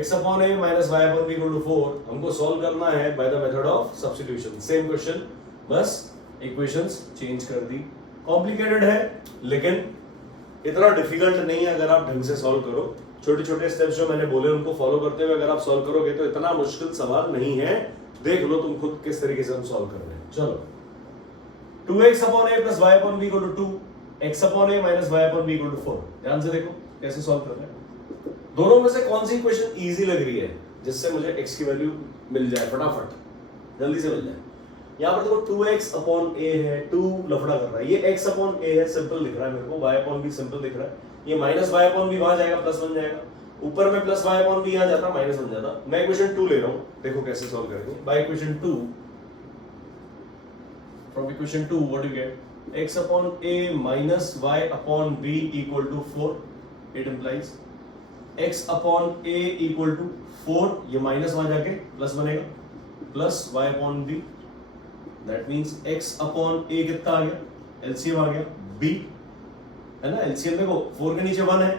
x upon a minus y upon b equal to 4। हमको सॉल्व करना है by the method of substitution. Same question, बस इक्वेशंस चेंज कर दी। Complicated है लेकिन इतना डिफिकल्ट नहीं है अगर आप ढंग से सॉल्व करो। छोटे छोटे स्टेप्स जो मैंने बोले उनको फॉलो करते हुए अगर आप सॉल्व करोगे तो इतना मुश्किल सवाल नहीं है। देख लो तुम खुद किस तरीके से हम सॉल्व कर रहे हैं। चलो, 2x upon a plus y upon b equal to 2, x upon a minus y upon b equal to 4। ध्यान से देखो कैसे सॉल्व कर रहे हैं। दोनों में से कौन सी इक्वेशन इजी लग रही है जिससे मुझे x की वैल्यू मिल जाए, फटाफट जल्दी से मिल जाए। यहाँ पर देखो 2x अपॉन a है, 2 लफड़ा कर रहा है, ये x अपॉन a है, सिंपल दिख रहा है मेरे को, y अपॉन b सिंपल दिख रहा है, ये माइनस y अपॉन b वहां जाएगा प्लस बन जाएगा, ऊपर में प्लस वाई अपॉन बी आ जाता, माइनस बन जाता। मैं इक्वेशन 2 ले रहा हूं, देखो कैसे सॉल्व करेंगे। Bye equation 2, from equation 2 what you get, x upon a minus y upon b equal to 4. It implies x upon a equal to 4, ये माइनस वहां जाके प्लस बनेगा, plus y upon b, that means x upon a कितना आ गया, LCM आ गया b, है ना। LCM देखो 4 के नीचे 1 है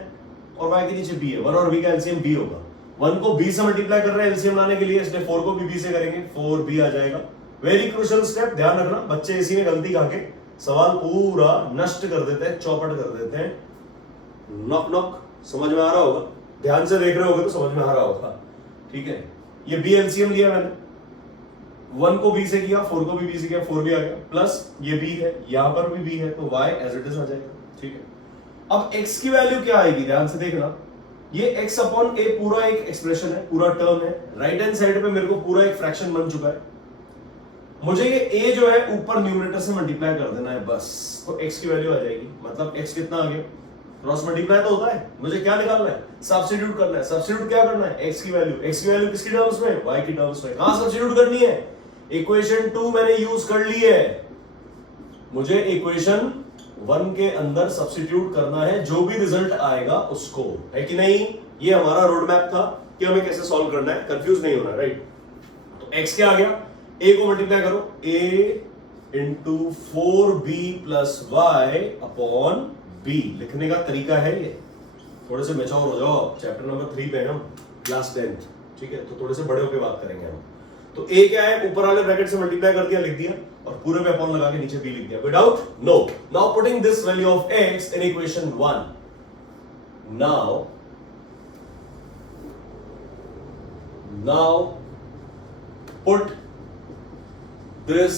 और y के नीचे b है, 1 और b का LCM b होगा। 1 को b से मल्टीप्लाई कर रहे हैं LCM लाने के लिए, इसलिए 4 को भी b से करेंगे, 4b आ जाएगा। वेरी क्रूशियल स्टेप, ध्यान रखना, बच्चे इसी में गलती खा के सवाल पूरा नष्ट कर देते हैं, चौपट कर देते हैं। नॉक नॉक, समझ में आ रहा होगा, ध्यान से देख रहे होगे तो समझ में आ रहा होगा, ठीक है। ये बी एलसीएम लिया मैंने, 1 को बी से किया, 4 को भी बी से किया, 4 भी आ गया, प्लस ये बी है, यहां पर भी बी है, तो y एज इट इज आ जाएगा, ठीक है। अब x की वैल्यू क्या आएगी, ध्यान से देखना, ये x अपॉन a पूरा एक एक्सप्रेशन है, पूरा टर्म है, राइट हैंड साइड पे मेरे को पूरा एक फ्रैक्शन बन चुका है, मुझे ये a जो है ऊपर न्यूमरेटर से मल्टीप्लाई कर देना है बस, तो x की वैल्यू आ जाएगी। मतलब x कितना आ गया, क्रॉस मल्टीप्लाई तो होता है, मुझे क्या निकालना है, सब्स्टिट्यूट करना है। सब्स्टिट्यूट क्या करना है, x की वैल्यू किसकी टर्म्स में, y की टर्म्स में। कहां सब्स्टिट्यूट करनी है, इक्वेशन 2 मैंने यूज कर ली है, मुझे इक्वेशन 1 के अंदर सब्स्टिट्यूट करना है, जो भी रिजल्ट आएगा उसको, है कि नहीं। ये हमारा रोड मैप था कि हमें कैसे सॉल्व करना है, कंफ्यूज नहीं होना, राइट। तो x क्या आ गया, a को मल्टीप्लाई करो, a into 4b plus y upon b, लिखने का तरीका है ये। थोड़े से मैच्योर हो जाओ, चैप्टर नंबर 3 पे है हम, क्लास 10th, ठीक है, तो थोड़े से बड़े होकर बात करेंगे हम। तो a क्या है, ऊपर वाले ब्रैकेट से मल्टीप्लाई कर दिया, लिख दिया, और पूरे पे अपॉन लगा के नीचे b लिख दिया, without no. Now putting this value of x in equation 1, now put this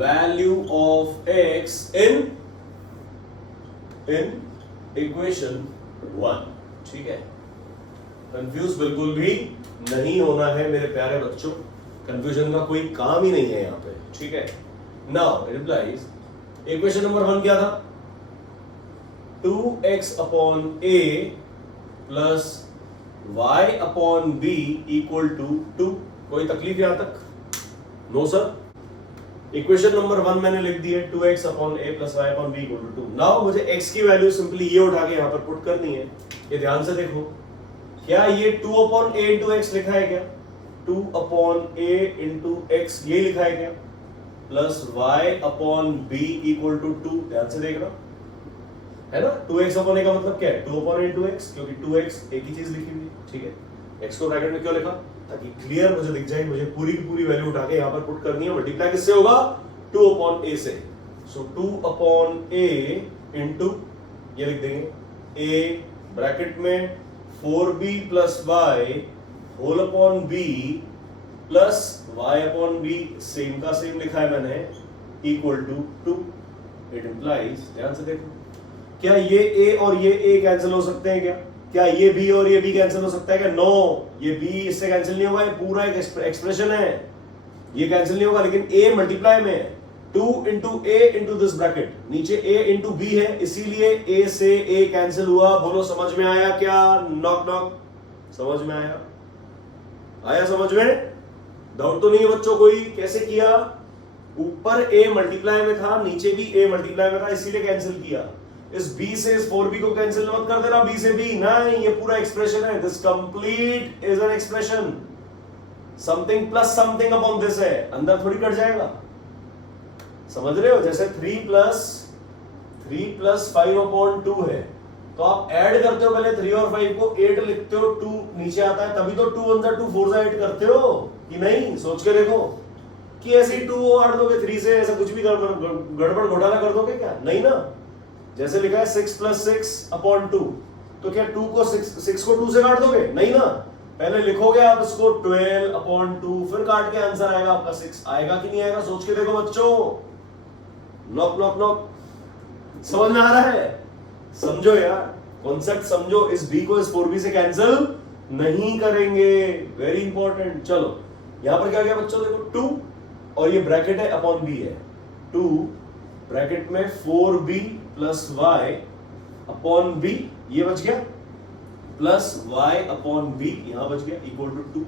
value of x in equation 1, ठीक है। कंफ्यूज बिल्कुल भी नहीं होना है मेरे प्यारे बच्चों, कंफ्यूजन का कोई काम ही नहीं है यहां पे, ठीक है। Now it implies equation number 1 क्या था, 2x upon a plus y upon b equal to 2। कोई तकलीफ यहां तक, नो सर। इक्वेशन नंबर 1 मैंने लिख दी है, 2x upon a plus y upon b equal to 2। Now मुझे x की वैल्यू सिंपली ये उठा के यहां पर पुट करनी है। ये ध्यान से देखो, क्या ये 2 अपॉन a इंटू x लिखा है क्या, 2 अपॉन a इंटू x ये लिखा है क्या, plus y upon b equal to 2, ध्यान से देखना, है ना। 2x अपॉन a का मतलब क्या है, 2 अपॉन a इंटू x, क्योंकि 2x एक ही चीज लिखी हुई है, ठीक है। x को ब्रैकेट में क्यों लिखा, ताकि क्लियर मुझे दिख जाए, मुझे पूरी की पूरी वैल्यू उठा के यहां पर पुट करनी है। मल्टीप्लाई किससे होगा, 2 अपॉन a से, सो 2 अपॉन a इंटू ये लिख देंगे a ब्रैकेट में 4b plus y whole upon b plus y upon b, same का सेम लिखा है मैंने, इक्वल टू 2। इट इंप्लाइज, ध्यान से देखो, क्या ये a और ये a कैंसिल हो सकते हैं क्या ये b और ये b कैंसिल हो सकता है क्या, नो, ये b इससे कैंसिल नहीं होगा, ये पूरा एक एक्सप्रेशन है, ये कैंसिल नहीं होगा, लेकिन a मल्टीप्लाई में है, 2 into a into this bracket, नीचे a इंटू b है, इसीलिए a से a कैंसिल हुआ। बोलो समझ में आया क्या, नॉक नॉक, समझ में आया समझ में, डाउट तो नहीं है बच्चों कोई, कैसे किया, ऊपर a मल्टीप्लाई में था, नीचे भी a मल्टीप्लाई में था, इसीलिए कैंसिल किया। इस b से इस 4b को कैंसिल मत कर देना, b से b नहीं, ये पूरा एक्सप्रेशन है, this complete is an expression, something plus something upon this है, अंदर थोड़ी कट जाएगा, समझ रहे हो। जैसे 3 प्लस 5 अपॉन 2 है, तो आप ऐड करते हो पहले 3 और 5 को, 8 लिखते हो, 2 नीचे आता है, तभी तो 2 1 जा 2 4 जा 8 करते हो कि नहीं, सोच के देखो कि ऐसे ही 2 को ऐड दोगे 3 से, ऐसा कुछ भी गड़बड़ घोटाला कर दोगे क्या, नहीं ना। जैसे लिखा है 6 प्लस 6 अपॉन 2, तो क्या 2 को 6 को 2 से काट दोगे, नहीं ना, पहले लिखोगे आप इसको 12 अपॉन 2, फिर काट के आंसर आएगा आपका 6, आएगा कि नहीं आएगा, सोच के देखो बच्चों, नॉक नॉक नॉक, समझ में आ रहा है, समझो यार, कॉन्सेप्ट समझो, इस b को इस 4b से कैंसिल नहीं करेंगे, वेरी इंपॉर्टेंट। चलो यहां पर क्या गया बच्चों, देखो 2 और ये ब्रैकेट है अपॉन b है, 2 ब्रैकेट में 4b plus y upon b, ये बच गया, प्लस वाई अपॉन बी, यहां बच गया, equal to 2।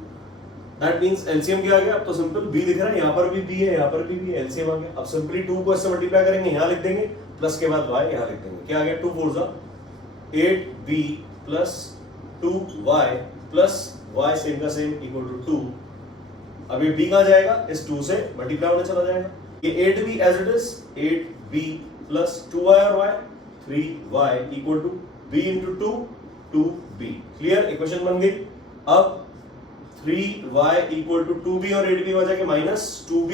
That means LCM क्या आ गया? अब तो सिंपल बी दिख रहा है, यहां पर भी बी है, यहां पर भी बी है, एलसीएम आ गया। अब सिंपली 2 को इससे मल्टीप्लाई करेंगे, यहां लिख देंगे, प्लस के बाद y यहां लिख देंगे। क्या आ गया? 2 4 8b plus 2y plus y same का सेम इक्वल टू 2। अब ये b कहां जाएगा? इस 2 से मल्टीप्लाई होने चला जाएगा। ये 8b as it is, 8b plus 2y और y, 3y equal to b into 2, 2b। Clear? Equation बन गई। अब 3y इक्वल टू 2b और 8b वहां जाके माइनस 2b,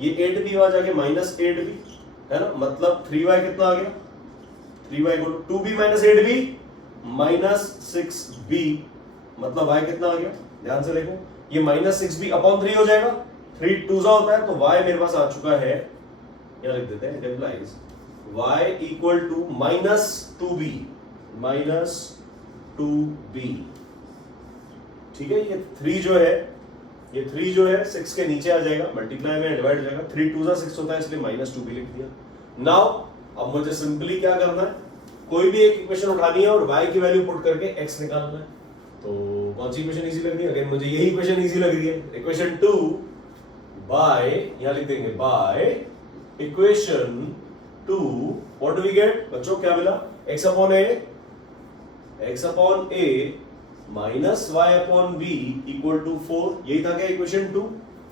ये 8b वहां जाके माइनस 8b, है ना? मतलब 3y कितना आ गया? 3y equal to 2b minus 8b minus 6b, मतलब y कितना आ गया? ध्यान से देखो, ये माइनस 6b अपॉन 3 हो जाएगा, 3 2 होता है, तो y मेरे पास आ चुका है, क्या लिख देते हैं? It implies y equal to minus 2b, minus 2b। ठीक है, ये 3 जो है, ये 3 जो है 6 के नीचे आ जाएगा, मल्टीप्लाई में डिवाइड हो जाएगा, 3 2 6 होता है, इसलिए माइनस 2b लिख दिया। नाउ अब मुझे सिंपली क्या करना है? कोई भी एक इक्वेशन उठानी है और y की वैल्यू पुट करके x निकालना है। तो कौन सी इक्वेशन इजी लग रही है? अगेन मुझे यही इक्वेशन इजी लग रही है। इक्वेशन 2 बाय, यहां लिख देंगे by equation 2, what do we get? बच्चों क्या मिला? x upon a minus y upon b equal to 4। यही था क्या इक्वेशन 2?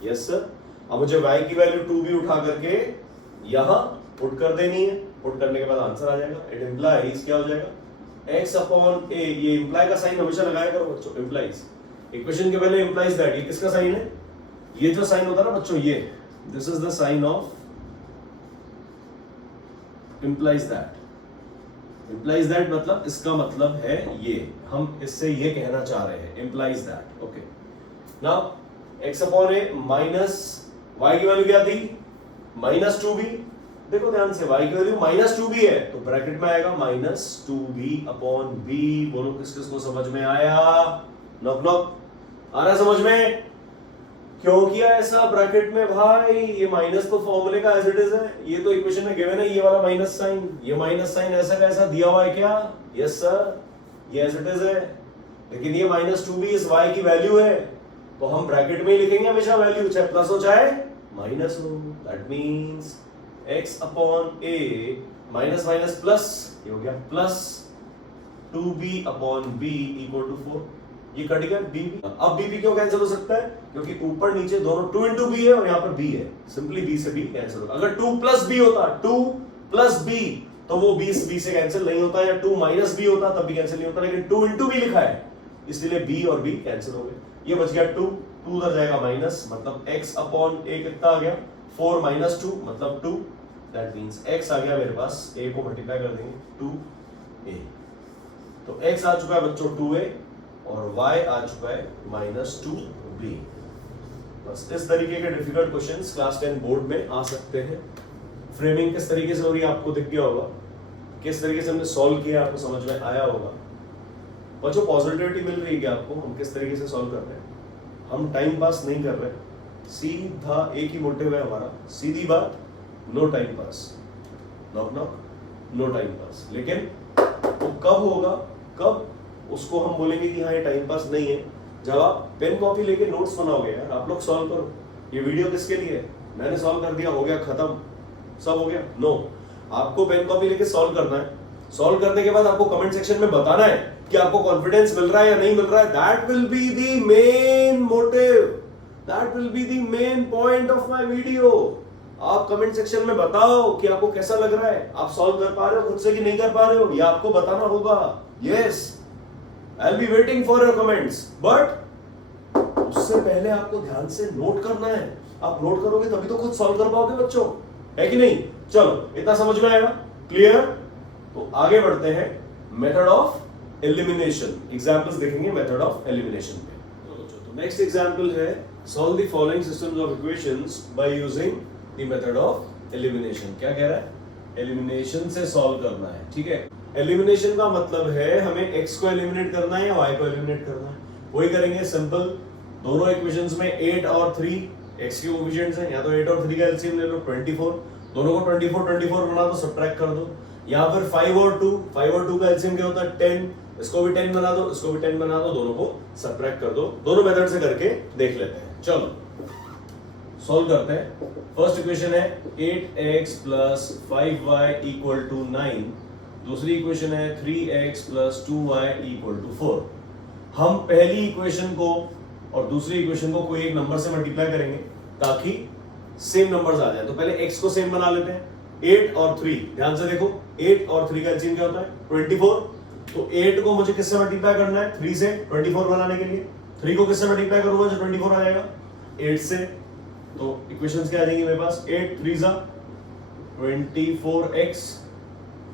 Yes sir. अब मुझे y की वैल्यू 2b उठा करके यहां पुट कर देनी है, पुट करने के बाद आंसर आ जाएगा। इट इंप्लाइज क्या हो जाएगा? x अपॉन a, ये इंप्लाई का साइन हमेशा लगाया करो बच्चों, इंप्लाइज। इक्वेशन के पहले इंप्लाइज दैट, ये किसका साइन है? ये जो साइन होता है ना बच्चों, ये this is the sign of implies that. Implies that मतलब इसका मतलब है ये, हम इससे ये कहना चाह रहे हैं, implies that. Okay, now x upon a minus y की वैल्यू क्या थी? Minus 2b। देखो ध्यान से, y की वैल्यू माइनस 2b है, तो ब्रैकेट में आएगा माइनस 2b अपॉन b। बोलो किस किस को समझ में आया? नॉक नॉक, आ रहा है समझ में? क्यों किया ऐसा ब्रैकेट में भाई? ये माइनस तो फॉर्मूले का एज इट इज है, ये तो इक्वेशन में गिवन है, ये वाला माइनस साइन, ये माइनस साइन ऐसा का ऐसा दिया हुआ है क्या? यस सर, ये एज इट इज है, लेकिन ये माइनस 2b इस y की वैल्यू है, तो हम ब्रैकेट में ही लिखेंगे हमेशा वैल्यू, चाहे प्लस हो चाहे माइनस हो। That means x upon a minus minus plus, ये हो गया plus 2b upon b equal to 4। ये कट गया bb। अब bb क्यों कैंसिल हो सकता है? क्योंकि ऊपर नीचे दोनों 2 इंटू b है और यहाँ पर b है, सिंपली b से b कैंसिल होगा। अगर 2 प्लस b होता, 2 प्लस b, तो वो b से कैंसिल नहीं होता, या 2 माइनस b होता तब भी कैंसिल नहीं होता, लेकिन 2 इंटू b लिखा है, इसलिए b और b कैंसिल हो गए। ये बच गया 2 उधर जाएगा माइनस, मतलब x अपॉन a कितना आ गया? 4 माइनस 2 मतलब 2। दैट मींस x आ गया मेरे पास, a को मल्टीप्लाई कर देंगे 2a, तो x आ चुका है बच्चों 2a और y आ चुका है माइनस 2b। बस इस तरीके के डिफिकल्ट क्वेश्चंस क्लास 10 बोर्ड में आ सकते हैं। फ्रेमिंग किस तरीके से हो रही है आपको दिख गया होगा, किस तरीके से हमने सॉल्व किया आपको समझ में आया होगा। बच्चों पॉजिटिविटी मिल रही है क्या आपको? हम किस तरीके से सॉल्व कर रहे हैं? हम टाइम पास नहीं कर रहे, सीधा एक ही मोटिव है हमारा, सीधी बात, no time pass, knock knock, no time pass. लेकिन वो कब होगा, कब उसको हम बोलेंगे कि हाँ ये टाइम पास नहीं है? जब आप पेन कॉपी लेके नोट्स बनाओगे। यार आप लोग सॉल्व करो, ये वीडियो किसके लिए है? मैंने सॉल्व कर दिया, हो गया खत्म, सब हो गया? नो, आपको पेन कॉपी लेके सॉल्व करना है। सॉल्व करने के बाद आपको कमेंट सेक्शन में बताना है कि आपको कॉन्फिडेंस मिल रहा है या नहीं मिल रहा है। That will be the main motive, that will be the main point of my video. आप कमेंट सेक्शन में बताओ कि आपको कैसा लग रहा है, आप सॉल्व कर पा रहे हो खुद से कि नहीं कर पा रहे हो, ये आपको बताना होगा। Yes, I will be waiting for your comments, but उससे पहले आपको ध्यान से नोट करना है। आप नोट करोगे तभी तो खुद सॉल्व कर पाओगे बच्चों, है कि नहीं? चलो इतना समझ में आएगा, क्लियर? तो आगे बढ़ते हैं मेथड ऑफ एलिमिनेशन, एग्जांपल्स देखेंगे मेथड ऑफ एलिमिनेशन पे। तो नेक्स्ट एग्जांपल है solve the following systems of equations by using the method of elimination. क्या कह रहा है? एलिमिनेशन से सॉल्व करना है, ठीक है? एलिमिनेशन का मतलब है हमें x को एलिमिनेट करना है या y को एलिमिनेट करना है। वही करेंगे, सिंपल। दोनों इक्वेशंस में 8 और 3 x के कोएफिशिएंट्स हैं, या तो 8 और 3 का एलसीएम ले लो 24, दोनों को 24 24 बना दो, सब्ट्रैक्ट कर दो। यहाँ पर 5 और 2 का एलसीएम क्या होता है? 10, इसको भी 10 बना दो, इसको भी 10 बना दो, दोनों को सबट्रैक्ट कर दो। दोनों मेथड से करके देख लेते हैं। चलो सॉल्व करते हैं। फर्स्ट इक्वेशन है 8x plus 5y equal to 9। दूसरी इक्वेशन है 3x plus 2y equal to 4। हम पहली इक्वेशन को और दूसरी इक्वेशन को कोई एक नंबर से मल्टीप्लाई करेंगे ताकि सेम नंबर्स आ जाए। तो पहले x को सेम बना लेते हैं। 8 और 3, ध्यान से देखो 8 और 3 का एलसीएम क्या होता है 24। तो 8 को मुझे किससे मल्टीप्लाई करना है 3 से 24 बनाने के लिए। 3 को किससे मल्टीप्लाई करूंगा जो 24 आ जाएगा 8 से। तो इक्वेशंस क्या आ जाएंगी मेरे पास 8 3 जा 24x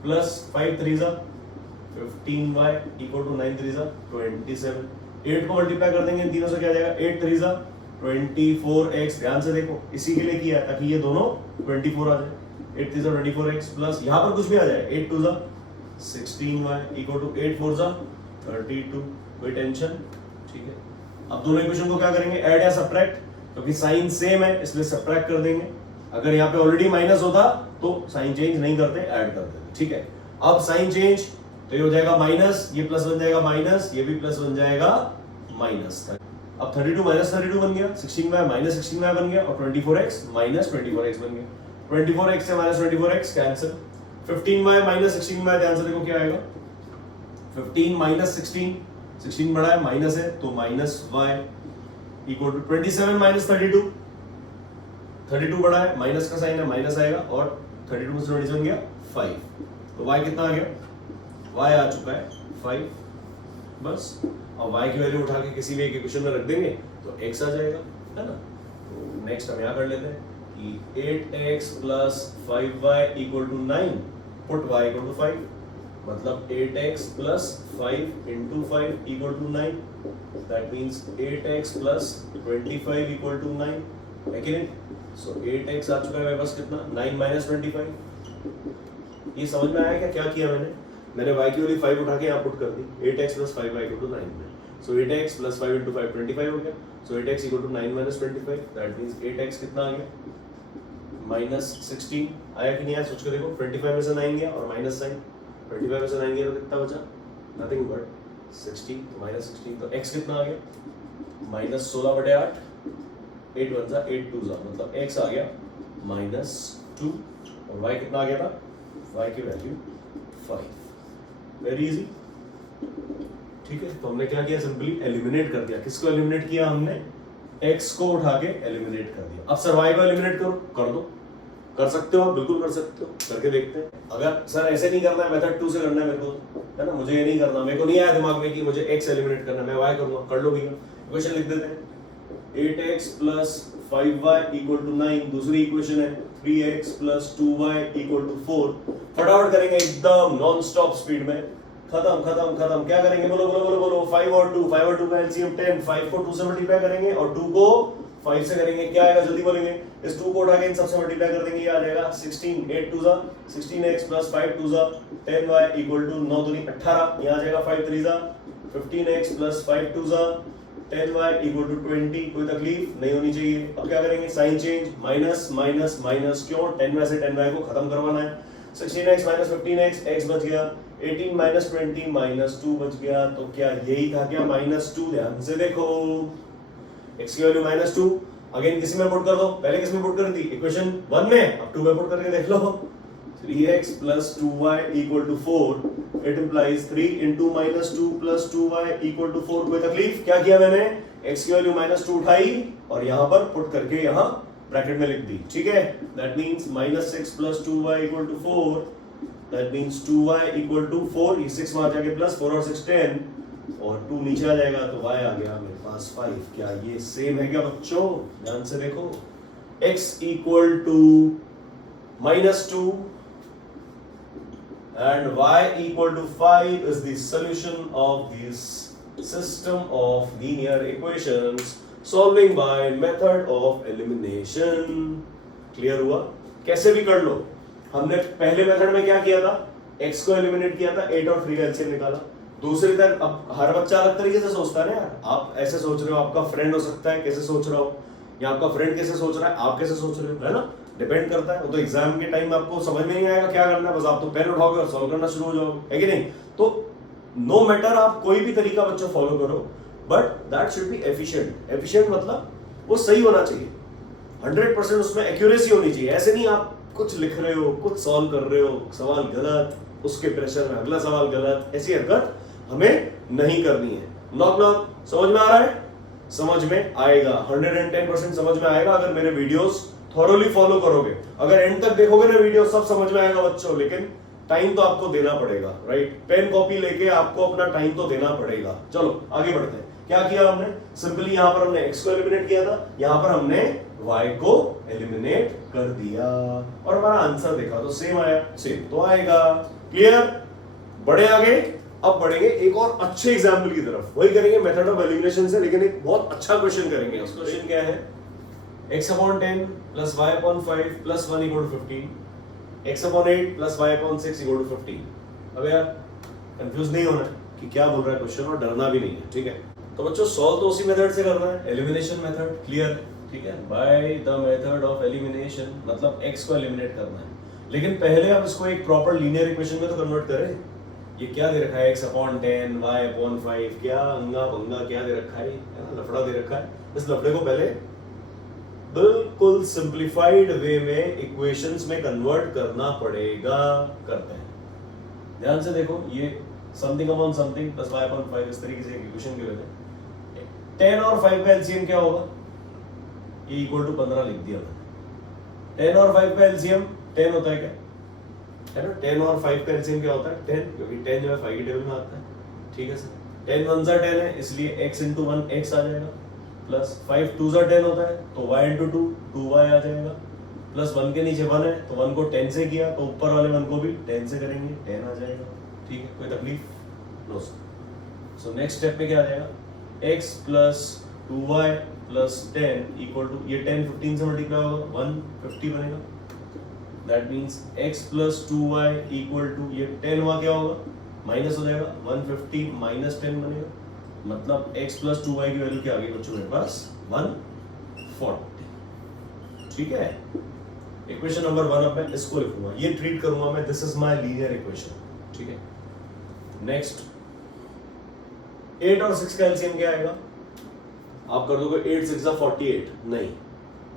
प्लस 5 3 जा 15y इक्वल टू 9 3 जा 27। 8 को मल्टीप्लाई कर देंगे इन तीनों से क्या आ जाएगा 8 3 जा 24x। ध्यान से देखो इसी के लिए किया ताकि ये दोनों 24 आ जाए। 8 3 जा 24x प्लस यहां पर कुछ भी आ जाए 8 2 जा 16y इक्वल टू 8 4 जा 32। कोई टेंशन, ठीक है। अब दोनों इक्वेशन को क्या करेंगे ऐड या सब्ट्रैक्ट, क्योंकि साइन सेम है इसलिए सब्ट्रैक्ट कर देंगे। अगर यहाँ पे ऑलरेडी माइनस होता तो साइन चेंज नहीं करते, ऐड कर देते, ठीक है। अब साइन चेंज तो ये हो जाएगा माइनस, ये प्लस बन जाएगा माइनस, ये भी प्लस बन जाएगा माइनस। अब 32 माइनस 32 बन गया, 16y माइनस 16y बन गया और 24x माइनस 24x बन गया। 24x से minus 24x cancel. 15y minus 16y, ध्यान से देखो क्या आएगा 15 माइनस 16 बड़ा है माइनस है तो minus y equal to 27 minus 32 बड़ा है माइनस का साइन है माइनस आएगा और 32 में से 27 गया 5। तो y कितना आ गया y आ चुका है 5 बस। और y की वैल्यू उठा के किसी भी एक इक्वेशन में रख देंगे तो x आ जाएगा, है ना। तो नेक्स्ट हम यहाँ कर लेते हैं कि 8x plus 5y equal to 9 put y equal to 5, मतलब 8x plus 5 into 5 equal to 9। That means 8x plus 25 equal to 9 है कि नहीं। सो 8x आ चुका है मेरे पास कितना 9 माइनस 25। ये समझ में आया क्या किया मैंने y की वैल्यू 5 उठा के यहाँ पुट कर दी 8x plus 5y equal to 9 में। सो 8x प्लस 5 इंटू 5 25 हो गया। So 8x equal to 9 minus 25। That means 8x कितना आ गया माइनस 16 आया कि नहीं आया सोच के देखो। 25 में से 9 गया और माइनस साइन 25 में से 9 गया तो कितना बचा नथिंग बट 16 तो माइनस 16। तो x कितना आ गया माइनस 16/8 8 1 जा 8 2 जा मतलब x आ गया माइनस 2 और y कितना आ गया था y की वैल्यू 5। वेरी इजी, ठीक है। तो हमने क्या किया सिंपली एलिमिनेट कर दिया। किसको एलिमिनेट किया हमने x को उठा के एलिमिनेट कर दिया। अब सर y को एलिमिनेट करो, कर दो, कर सकते हो आप, बिल्कुल कर सकते हो, करके देखते हैं। अगर सर ऐसे नहीं करना है मेथड 2 से करना है मेरे को, है ना, मुझे ये नहीं करना, मेरे को नहीं आया दिमाग में कि मुझे x एलिमिनेट करना है, मैं y करूंगा, कर लो भैया। इक्वेशन लिख देते हैं 8x plus 5y equal to 9। दूसरी इक्वेशन है 3x plus 2y equal to 4। फटाफट करेंगे एकदम नॉन स्टॉप स्पीड में, खत्म खत्म खत्म। क्या करेंगे बोलो बोलो बोलो बोलो 5 और 2 का एलसीएम 10। 5 को 2 से मल्टीप्लाई करेंगे और 2 को 5 से करेंगे, क्या आएगा जल्दी बोलेंगे। इस 2 को उठा के इन सबसे मल्टीप्लाई कर देंगे, ये आ जाएगा 16 8 2 जा 16x प्लस 5 2 जा 10y इक्वल टू 9 दूनी 18। यहाँ आ जाएगा 5 3 जा 15x प्लस 5 2 जा 10y इक्वल टू 20। कोई तकलीफ नहीं होनी चाहिए। अब क्या करेंगे sign change minus minus minus, क्यों 10y से 10y को खत्म करवाना है। 16x माइनस 15x x बच गया 18 माइनस 20 माइनस 2 बच गया। तो क्या यही था क्या माइनस 2। ध्यान से देखो x की वैल्यू माइनस 2 अगेन किसी में पुट कर दो, पहले किस में पुट कर दी इक्वेशन 1 में, अब 2 में पुट करके देख लो। 3x plus 2y equal to 4 it implies 3 into minus 2 plus 2y equal to 4। कोई तकलीफ, क्या किया मैंने x की वैल्यू माइनस 2 उठाई और यहाँ पर पुट करके यहाँ ब्रैकेट में लिख दी, ठीक है। That means minus 6 plus 2y equal to 4। That means 2y equal to 4, ये 6 वहां जाके प्लस 4 और 6 10 और 2 नीचे आ जाएगा तो y आ गया मेरे पास 5। क्या ये सेम है क्या बच्चों, ध्यान से देखो। x equal to minus 2 and y equal to 5 is the solution of this system of linear equations solving by method of elimination। Clear हुआ, कैसे भी कर लो। हमने पहले मेथड में क्या किया था x को एलिमिनेट किया था 8 और 3 का एलसीएम निकाला। दूसरी तरफ अब हर बच्चा अलग तरीके से सोचता है ना यार। आप ऐसे सोच रहे हो, आपका फ्रेंड हो सकता है कैसे सोच रहा हो, या आपका फ्रेंड कैसे सोच रहा है आप कैसे सोच रहे हो, है ना, डिपेंड करता है। वो तो एग्जाम के टाइम में आपको समझ में नहीं आएगा क्या करना है, बस आप तो पेन उठाओगे और सॉल्व करना शुरू हो जाओगे, है कि नहीं। तो नो मैटर आप कोई भी तरीका बच्चों फॉलो करो, but that should be efficient. Efficient मतलब वो सही होना चाहिए, 100% उसमें एक्यूरेसी होनी चाहिए। ऐसे नहीं आप कुछ लिख रहे हो, कुछ सॉल्व कर रहे हो, सवाल गलत, उसके प्रेशर में अगला सवाल गलत, ऐसी हरकत हमें नहीं करनी है। नॉक नॉक, समझ में आ रहा है? समझ में आएगा, 110% समझ में आएगा अगर मेरे वीडियोस थॉरोली फॉलो करोगे। अगर एंड तक देखोगे ना वीडियो, सब समझ में आएगा बच्चों, लेकिन टाइम तो आपको देना पड़ेगा, राइट? पेन कॉपी लेके आपको अपना टाइम तो देना पड़ेगा। चलो आगे बढ़ते हैं। क्या किया हमने? सिंपली यहां पर हमने x को एलिमिनेट किया था, यहां पर हमने y को एलिमिनेट कर दिया और हमारा आंसर देखा तो सेम आया, सेम तो आएगा। क्लियर? बढ़े आगे। अब बढ़ेंगे एक और अच्छे एग्जाम्पल की तरफ, वही करेंगे मेथड ऑफ एलिमिनेशन से, लेकिन एक बहुत अच्छा क्वेश्चन करेंगे। उस क्वेश्चन क्या है? x/10 plus y/5 plus 1 equal to 15, x/8 plus y/6 equal to 15। अब यार कंफ्यूज नहीं होना है कि क्या बोल रहा है क्वेश्चन, और डरना भी नहीं है, ठीक है? तो बच्चों सॉल्व तो उसी मेथड से करना है, एलिमिनेशन मेथड। क्लियर? ठीक है, by the method of elimination, मतलब x को एलिमिनेट करना है। लेकिन पहले आप इसको एक प्रॉपर लीनियर इक्वेशन में तो कन्वर्ट करें। ये क्या दे रखा है? x/10 y/5, क्या अंगा बंगा क्या दे रखा है, लफड़ा दे रखा है। इस लफड़े को पहले बिल्कुल सिंप्लीफाइड वे में इक्वेशंस में कन्वर्ट करना पड़ेगा। करते हैं, ध्यान से देखो। ये something upon something plus y/5 इस तरीके से इक्वेशन के लिए 10 और 5 का एलसीएम क्या होगा? ये इक्वल टू 15 लिख दिया मैंने। 10 और 5 का एलसीएम 10 होता है क्या? है ना? 10 और 5 का एलसीएम क्या होता है? 10, क्योंकि 10 जो है 5 के टेबल में आता है। ठीक है सर, 10 1 ज़ा 10 है, इसलिए x इंटू 1 x आ जाएगा, प्लस 5 2 ज़ा 10 होता है तो y इंटू 2 2y आ जाएगा, प्लस 1 के नीचे 1 है तो 1 को 10 से किया तो ऊपर वाले 1 को भी 10 से करेंगे, 10 आ जाएगा। ठीक है, कोई तकलीफ? No sir. So next step में क्या आ जाएगा? x plus 2y plus 10 equal to, ये 10 15 से मल्टीप्लाई होगा 150 बनेगा। That means x plus 2y equal to, ये 10 हुआ क्या होगा? माइनस हो जाएगा, 150 माइनस 10 बनेगा, मतलब x प्लस 2y की वैल्यू क्या आ गई बच्चों मेरे पास? 140। ठीक है, इक्वेशन नंबर 1 अब मैं इसको लिखूंगा, ये ट्रीट करूंगा मैं, this is my linear equation. ठीक है, नेक्स्ट 8 और 6 का एलसीएम क्या आएगा? आप कर दोगे 8 6 48, नहीं,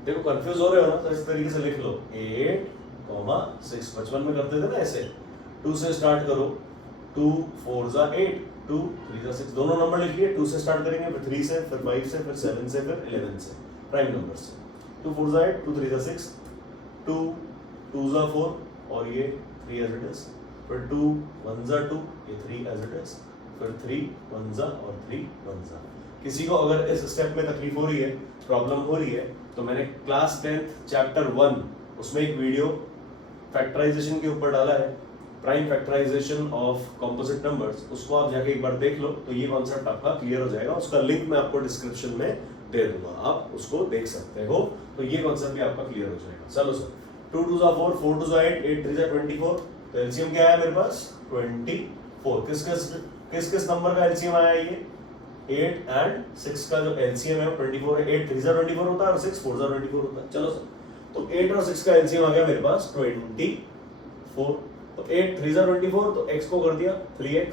देखो कंफ्यूज हो रहे हो ना, तो इस तरीके से लिख लो 8 6। बचपन में करते थे ना ऐसे, 2 से स्टार्ट करो, 2 4 8, 2 3 6, दोनों नंबर लिखिए, 2 से स्टार्ट करेंगे, फिर 3 से, फिर 5 से, फिर 7 से, फिर 11 से, प्राइम नंबर से। 2 4 8, 2 3 6, 2 2 4 और ये 3 एज इट इज, फिर 2 1 2, ये 3 एज इट इज, फिर 3 1 और 3 1। किसी को अगर इस स्टेप में तकलीफ हो रही है, प्रॉब्लम हो रही है, तो मैंने क्लास 10 चैप्टर 1 उसमें एक वीडियो फैक्टराइजेशन के ऊपर डाला है, prime factorization of composite numbers, उसको आप जाके एक बार देख लो तो ये कॉन्सेप्ट आपका क्लियर हो जाएगा। उसका लिंक मैं आपको डिस्क्रिप्शन में दे दूंगा, आप उसको देख सकते हो, तो ये कॉन्सेप्ट भी आपका क्लियर हो जाएगा। चलो सर, 2 2 4, 4 2 8, 8 3 24, तो एलसीएम क्या है मेरे पास? 24। किस किस नंबर का एलसीएम आया? ये 8 एंड 6 का जो एलसीएम है वो 24 है। 8 3 24 होता है और 6 4 24 होता है। चलो सर, तो 8 और 6 का एलसीएम आ गया मेरे पास 24। तो 8 3 24, तो x को कर दिया 3x,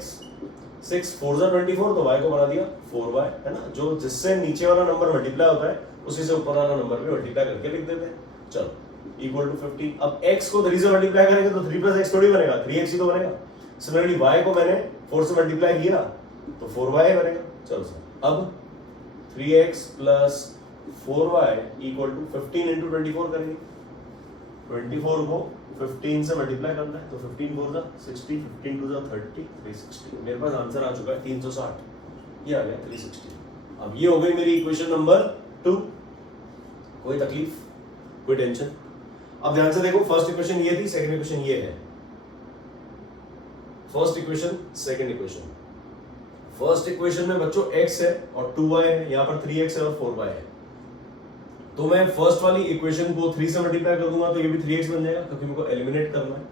6 4 24, तो y को बना दिया 4y, है ना? जो जिससे नीचे वाला नंबर मल्टीप्लाई होता है उसी से ऊपर वाला नंबर भी मल्टीप्लाई करके लिख देते हैं। चलो, इक्वल टू 50। अब x को 3 से मल्टीप्लाई करेंगे तो 3 प्लस x थोड़ी बनेगा, 3x ही तो बनेगा। सिमिलरली y को मैंने 4 से मल्टीप्लाई किया तो 4y बनेगा। चलो सर, अब 3x plus 4y equal to 15 into 24 करेंगे। 24 को 15 से मल्टीप्लाई करना है तो 15 4 जा 60, 15 2 जा 30, 360। मेरे पास आंसर आ चुका है 360, ये आ गया 360। अब ये हो गई मेरी इक्वेशन नंबर 2। कोई तकलीफ, कोई टेंशन? अब ध्यान से देखो, फर्स्ट इक्वेशन ये थी, सेकंड इक्वेशन ये है। First equation, second equation. First equation में बच्चों x है और 2y है, यहाँ पर 3x है और 4y है। तो मैं फर्स्ट वाली इक्वेशन को 3 से मल्टीप्लाई कर दूंगा तो ये भी 3x बन जाएगा, क्योंकि मेरे को एलिमिनेट करना है।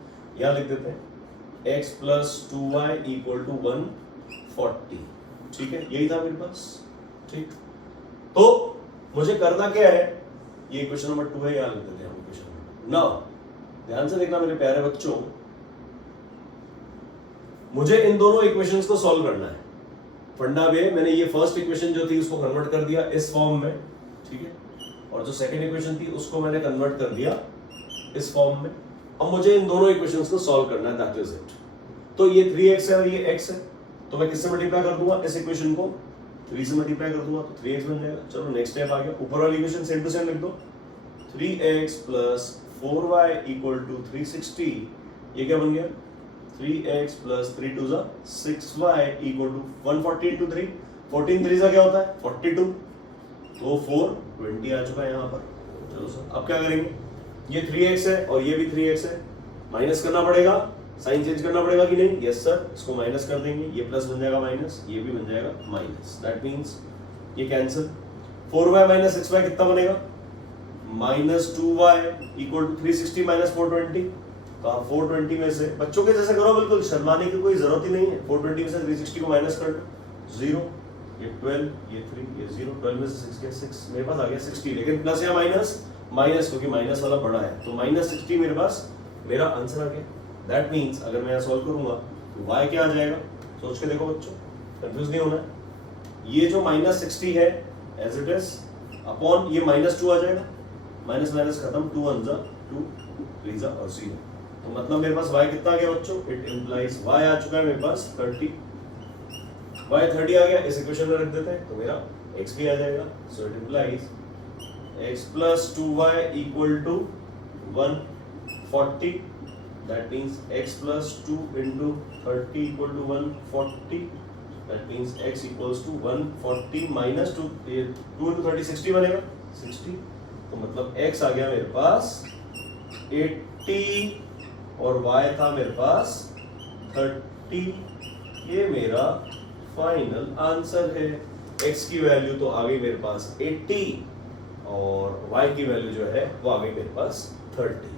यहाँ लिख देते हैं x plus 2y equal to 140। ठीक है, यही था मेरे पास। ठीक, तो मुझे करना क्या है? ये इक्वेशन नंबर 2 है, यहाँ लिख देते हैं हम इक्वेशन नंबर। नाउ ध्यान से देखना मेरे प्यारे बच्चों, मुझे इन दोनों इक्वेशंस को सॉल्व करना है। फंडा भी है, मैंने ये फर्स्ट इक्वेशन जो थी उसको कन्वर्ट कर दिया इस फॉर्म में, ठीक है, और जो सेकंड इक्वेशन थी उसको मैंने कन्वर्ट कर दिया इस फॉर्म में। अब मुझे इन दोनों इक्वेशंस को सॉल्व करना है, दैट इज इट। तो ये 3x है और ये x है, तो मैं किससे मल्टीप्लाई कर दूंगा, इस इक्वेशन को 3 से मल्टीप्लाई कर दूंगा तो 3x बन जाएगा। चलो नेक्स्ट स्टेप आ गया, ऊपर वाली इक्वेशन सेम टू सेम लिख दो, 3x + 4y = 360। ये क्या बन गया, 3x + 3 2 6y = 140 × 3, 14 3 क्या होता है 42, तो 420 आ चुका है यहाँ पर। चलो सर अब क्या करेंगे, ये 3x है और ये भी 3x है, माइनस करना पड़ेगा, साइन चेंज करना पड़ेगा कि नहीं, यस सर, इसको माइनस कर देंगे, ये प्लस बन जाएगा माइनस, ये भी बन जाएगा माइनस, दैट मींस ये कैंसिल। 4y - 6y कितना बनेगा, -2y = 360 - 420। तो आप 420 में से बच्चों के जैसे करो, बिल्कुल शर्माने की कोई जरूरत ही नहीं है। 420 में से 360 को माइनस कर दो, 0, ये 12, ये 3, ये 0, 12 में से 6 गया 6, मेरे पास आ गया 60, लेकिन प्लस या माइनस, माइनस क्योंकि माइनस वाला बड़ा है, तो -60 मेरे पास मेरा आंसर आ गया। दैट मींस अगर मैं सॉल्व करूंगा तो y क्या आ जाएगा, सोच के देखो बच्चों, कंफ्यूज नहीं होना है। ये जो -60 है एज इट इज अपॉन ये -2 आ जाएगा, माइनस माइनस खत्म, 2 1 = 2, 3 = और 0, तो मतलब मेरे पास y कितना आ गया बच्चों, इट इंप्लाइज y आ चुका है मेरे पास 30, y 30 आ गया, इस इक्वेशन में रख देते हैं तो मेरा x भी आ जाएगा। So it implies x + 2y = 140, that means x + 2 × 30 = 140, that means x = 140 - 2, 2 × 30 60 बनेगा, 60, तो मतलब x आ गया मेरे पास 80 और y था मेरे पास 30। ये मेरा फाइनल आंसर है। x की वैल्यू तो आ गई मेरे पास 80 और y की वैल्यू जो है वो आ गई मेरे पास 30।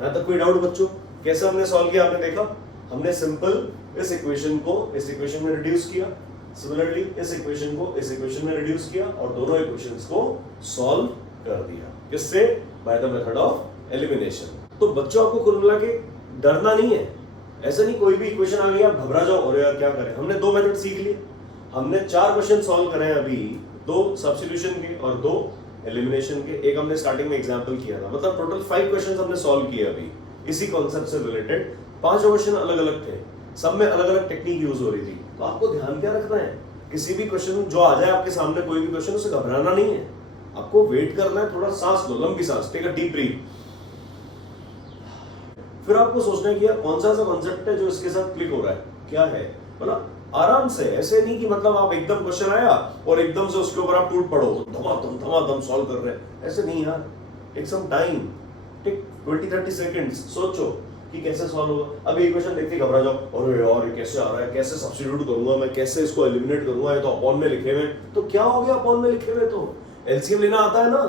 यहाँ तक कोई डाउट बच्चों, कैसे हमने सॉल्व किया, आपने देखा, हमने सिंपल इस इक्वेशन को इस इक्वेशन में रिड्यूस किया, सिमिलरली इस इक्वेशन को इस इक्वेशन में रिड्यूस किया और दोनों इक्वेशंस को सॉल्व कर दिया, किससे, bye the method of elimination. तो बच्चों आपको कुल मिला के डरना नहीं है, ऐसा नहीं कोई भी इक्वेशन आ गई आप घबरा जाओ और यार क्या करें। हमने 2 मेथड सीख लिए, हमने 4 क्वेश्चन सॉल्व करे हैं अभी, 2 सब्स्टिट्यूशन के और 2 एलिमिनेशन के, एक हमने स्टार्टिंग में एग्जांपल किया था, मतलब टोटल 5 क्वेश्चंस हमने सॉल्व किए अभी इसी कॉन्सेप्ट से रिलेटेड। 5 क्वेश्चन अलग अलग थे, सब में अलग अलग टेक्निक यूज हो रही थी। तो आपको ध्यान क्या रखना है, किसी भी क्वेश्चन जो आ जाए आपके सामने, कोई भी क्वेश्चन, उसे घबराना नहीं है, आपको वेट करना है, थोड़ा सांस लो, लंबी सांस, टेक अ डीप ब्रीथ, फिर आपको सोचना है कि यार कौन सा ऐसा कॉन्सेप्ट है जो इसके साथ क्लिक हो रहा है, क्या है, मतलब आराम से, ऐसे नहीं कि मतलब आप एकदम क्वेश्चन आया और एकदम से उसके ऊपर आप टूट पड़ो, धमाधम सॉल्व कर रहे हैं, ऐसे नहीं यार, take some time, take 20-30 seconds, सोचो कि कैसे सॉल्व होगा। अभी इक्वेशन देखते ही घबरा जाओ, अरे यार ये कैसे आ रहा है, कैसे सब्स्टिट्यूट करूंगा मैं, कैसे इसको एलिमिनेट करूंगा, ये तो अपॉन में लिखे हुए, तो क्या हो गया अपॉन में लिखे हुए, तो एलसीएम लेना आता है ना,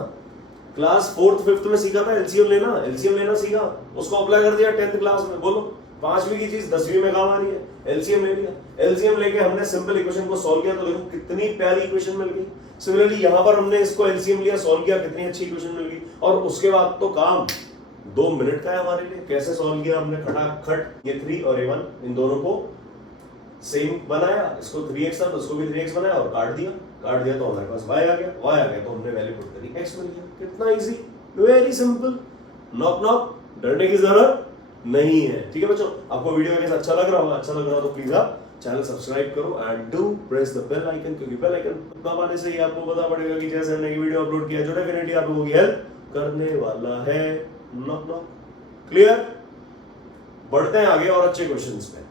क्लास 4th 5th में सीखा था एलसीएम लेना सीखा, उसको अप्लाई कर दिया 10th क्लास में, बोलो 5वीं की चीज 10वीं में काम आ रही है, एलसीएम ले लिया, एलसीएम लेके हमने सिंपल इक्वेशन को सॉल्व किया, तो देखो कितनी प्यारी इक्वेशन मिल गई। सिमिलरली यहाँ पर हमने इसको एलसीएम लिया, सॉल्व किया, कितनी अच्छी इक्वेशन मिल गई, और उसके बाद तो काम 2 मिनट का है हमारे लिए। कैसे सॉल्व किया हमने, खटाखट ये 3 और ये 1 इन दोनों को सेम बनाया, इसको 3x था तो इसको भी 3x बनाया और काट दिया तो हमारे पास y आ गया तो हमने वैल्यू पुट करी, x मिल गया। कितना इजी, वेरी सिंपल, नॉक डरने की जरूरत नहीं है। ठीक है बच्चों, आपको वीडियो कैसा अच्छा लग रहा होगा, तो प्लीज आप चैनल सब्सक्राइब करो and do press the bell icon, क्योंकि बेल आइकन दबाने से ही आपको पता पड़ेगा कि जैसे हमने वीडियो अपलोड किया जो डेफिनेटली आप लोगों की हेल्प करने वाला है। नॉक क्लियर, बढ़ते हैं आगे और अच्छे क्वेश्चंस पे।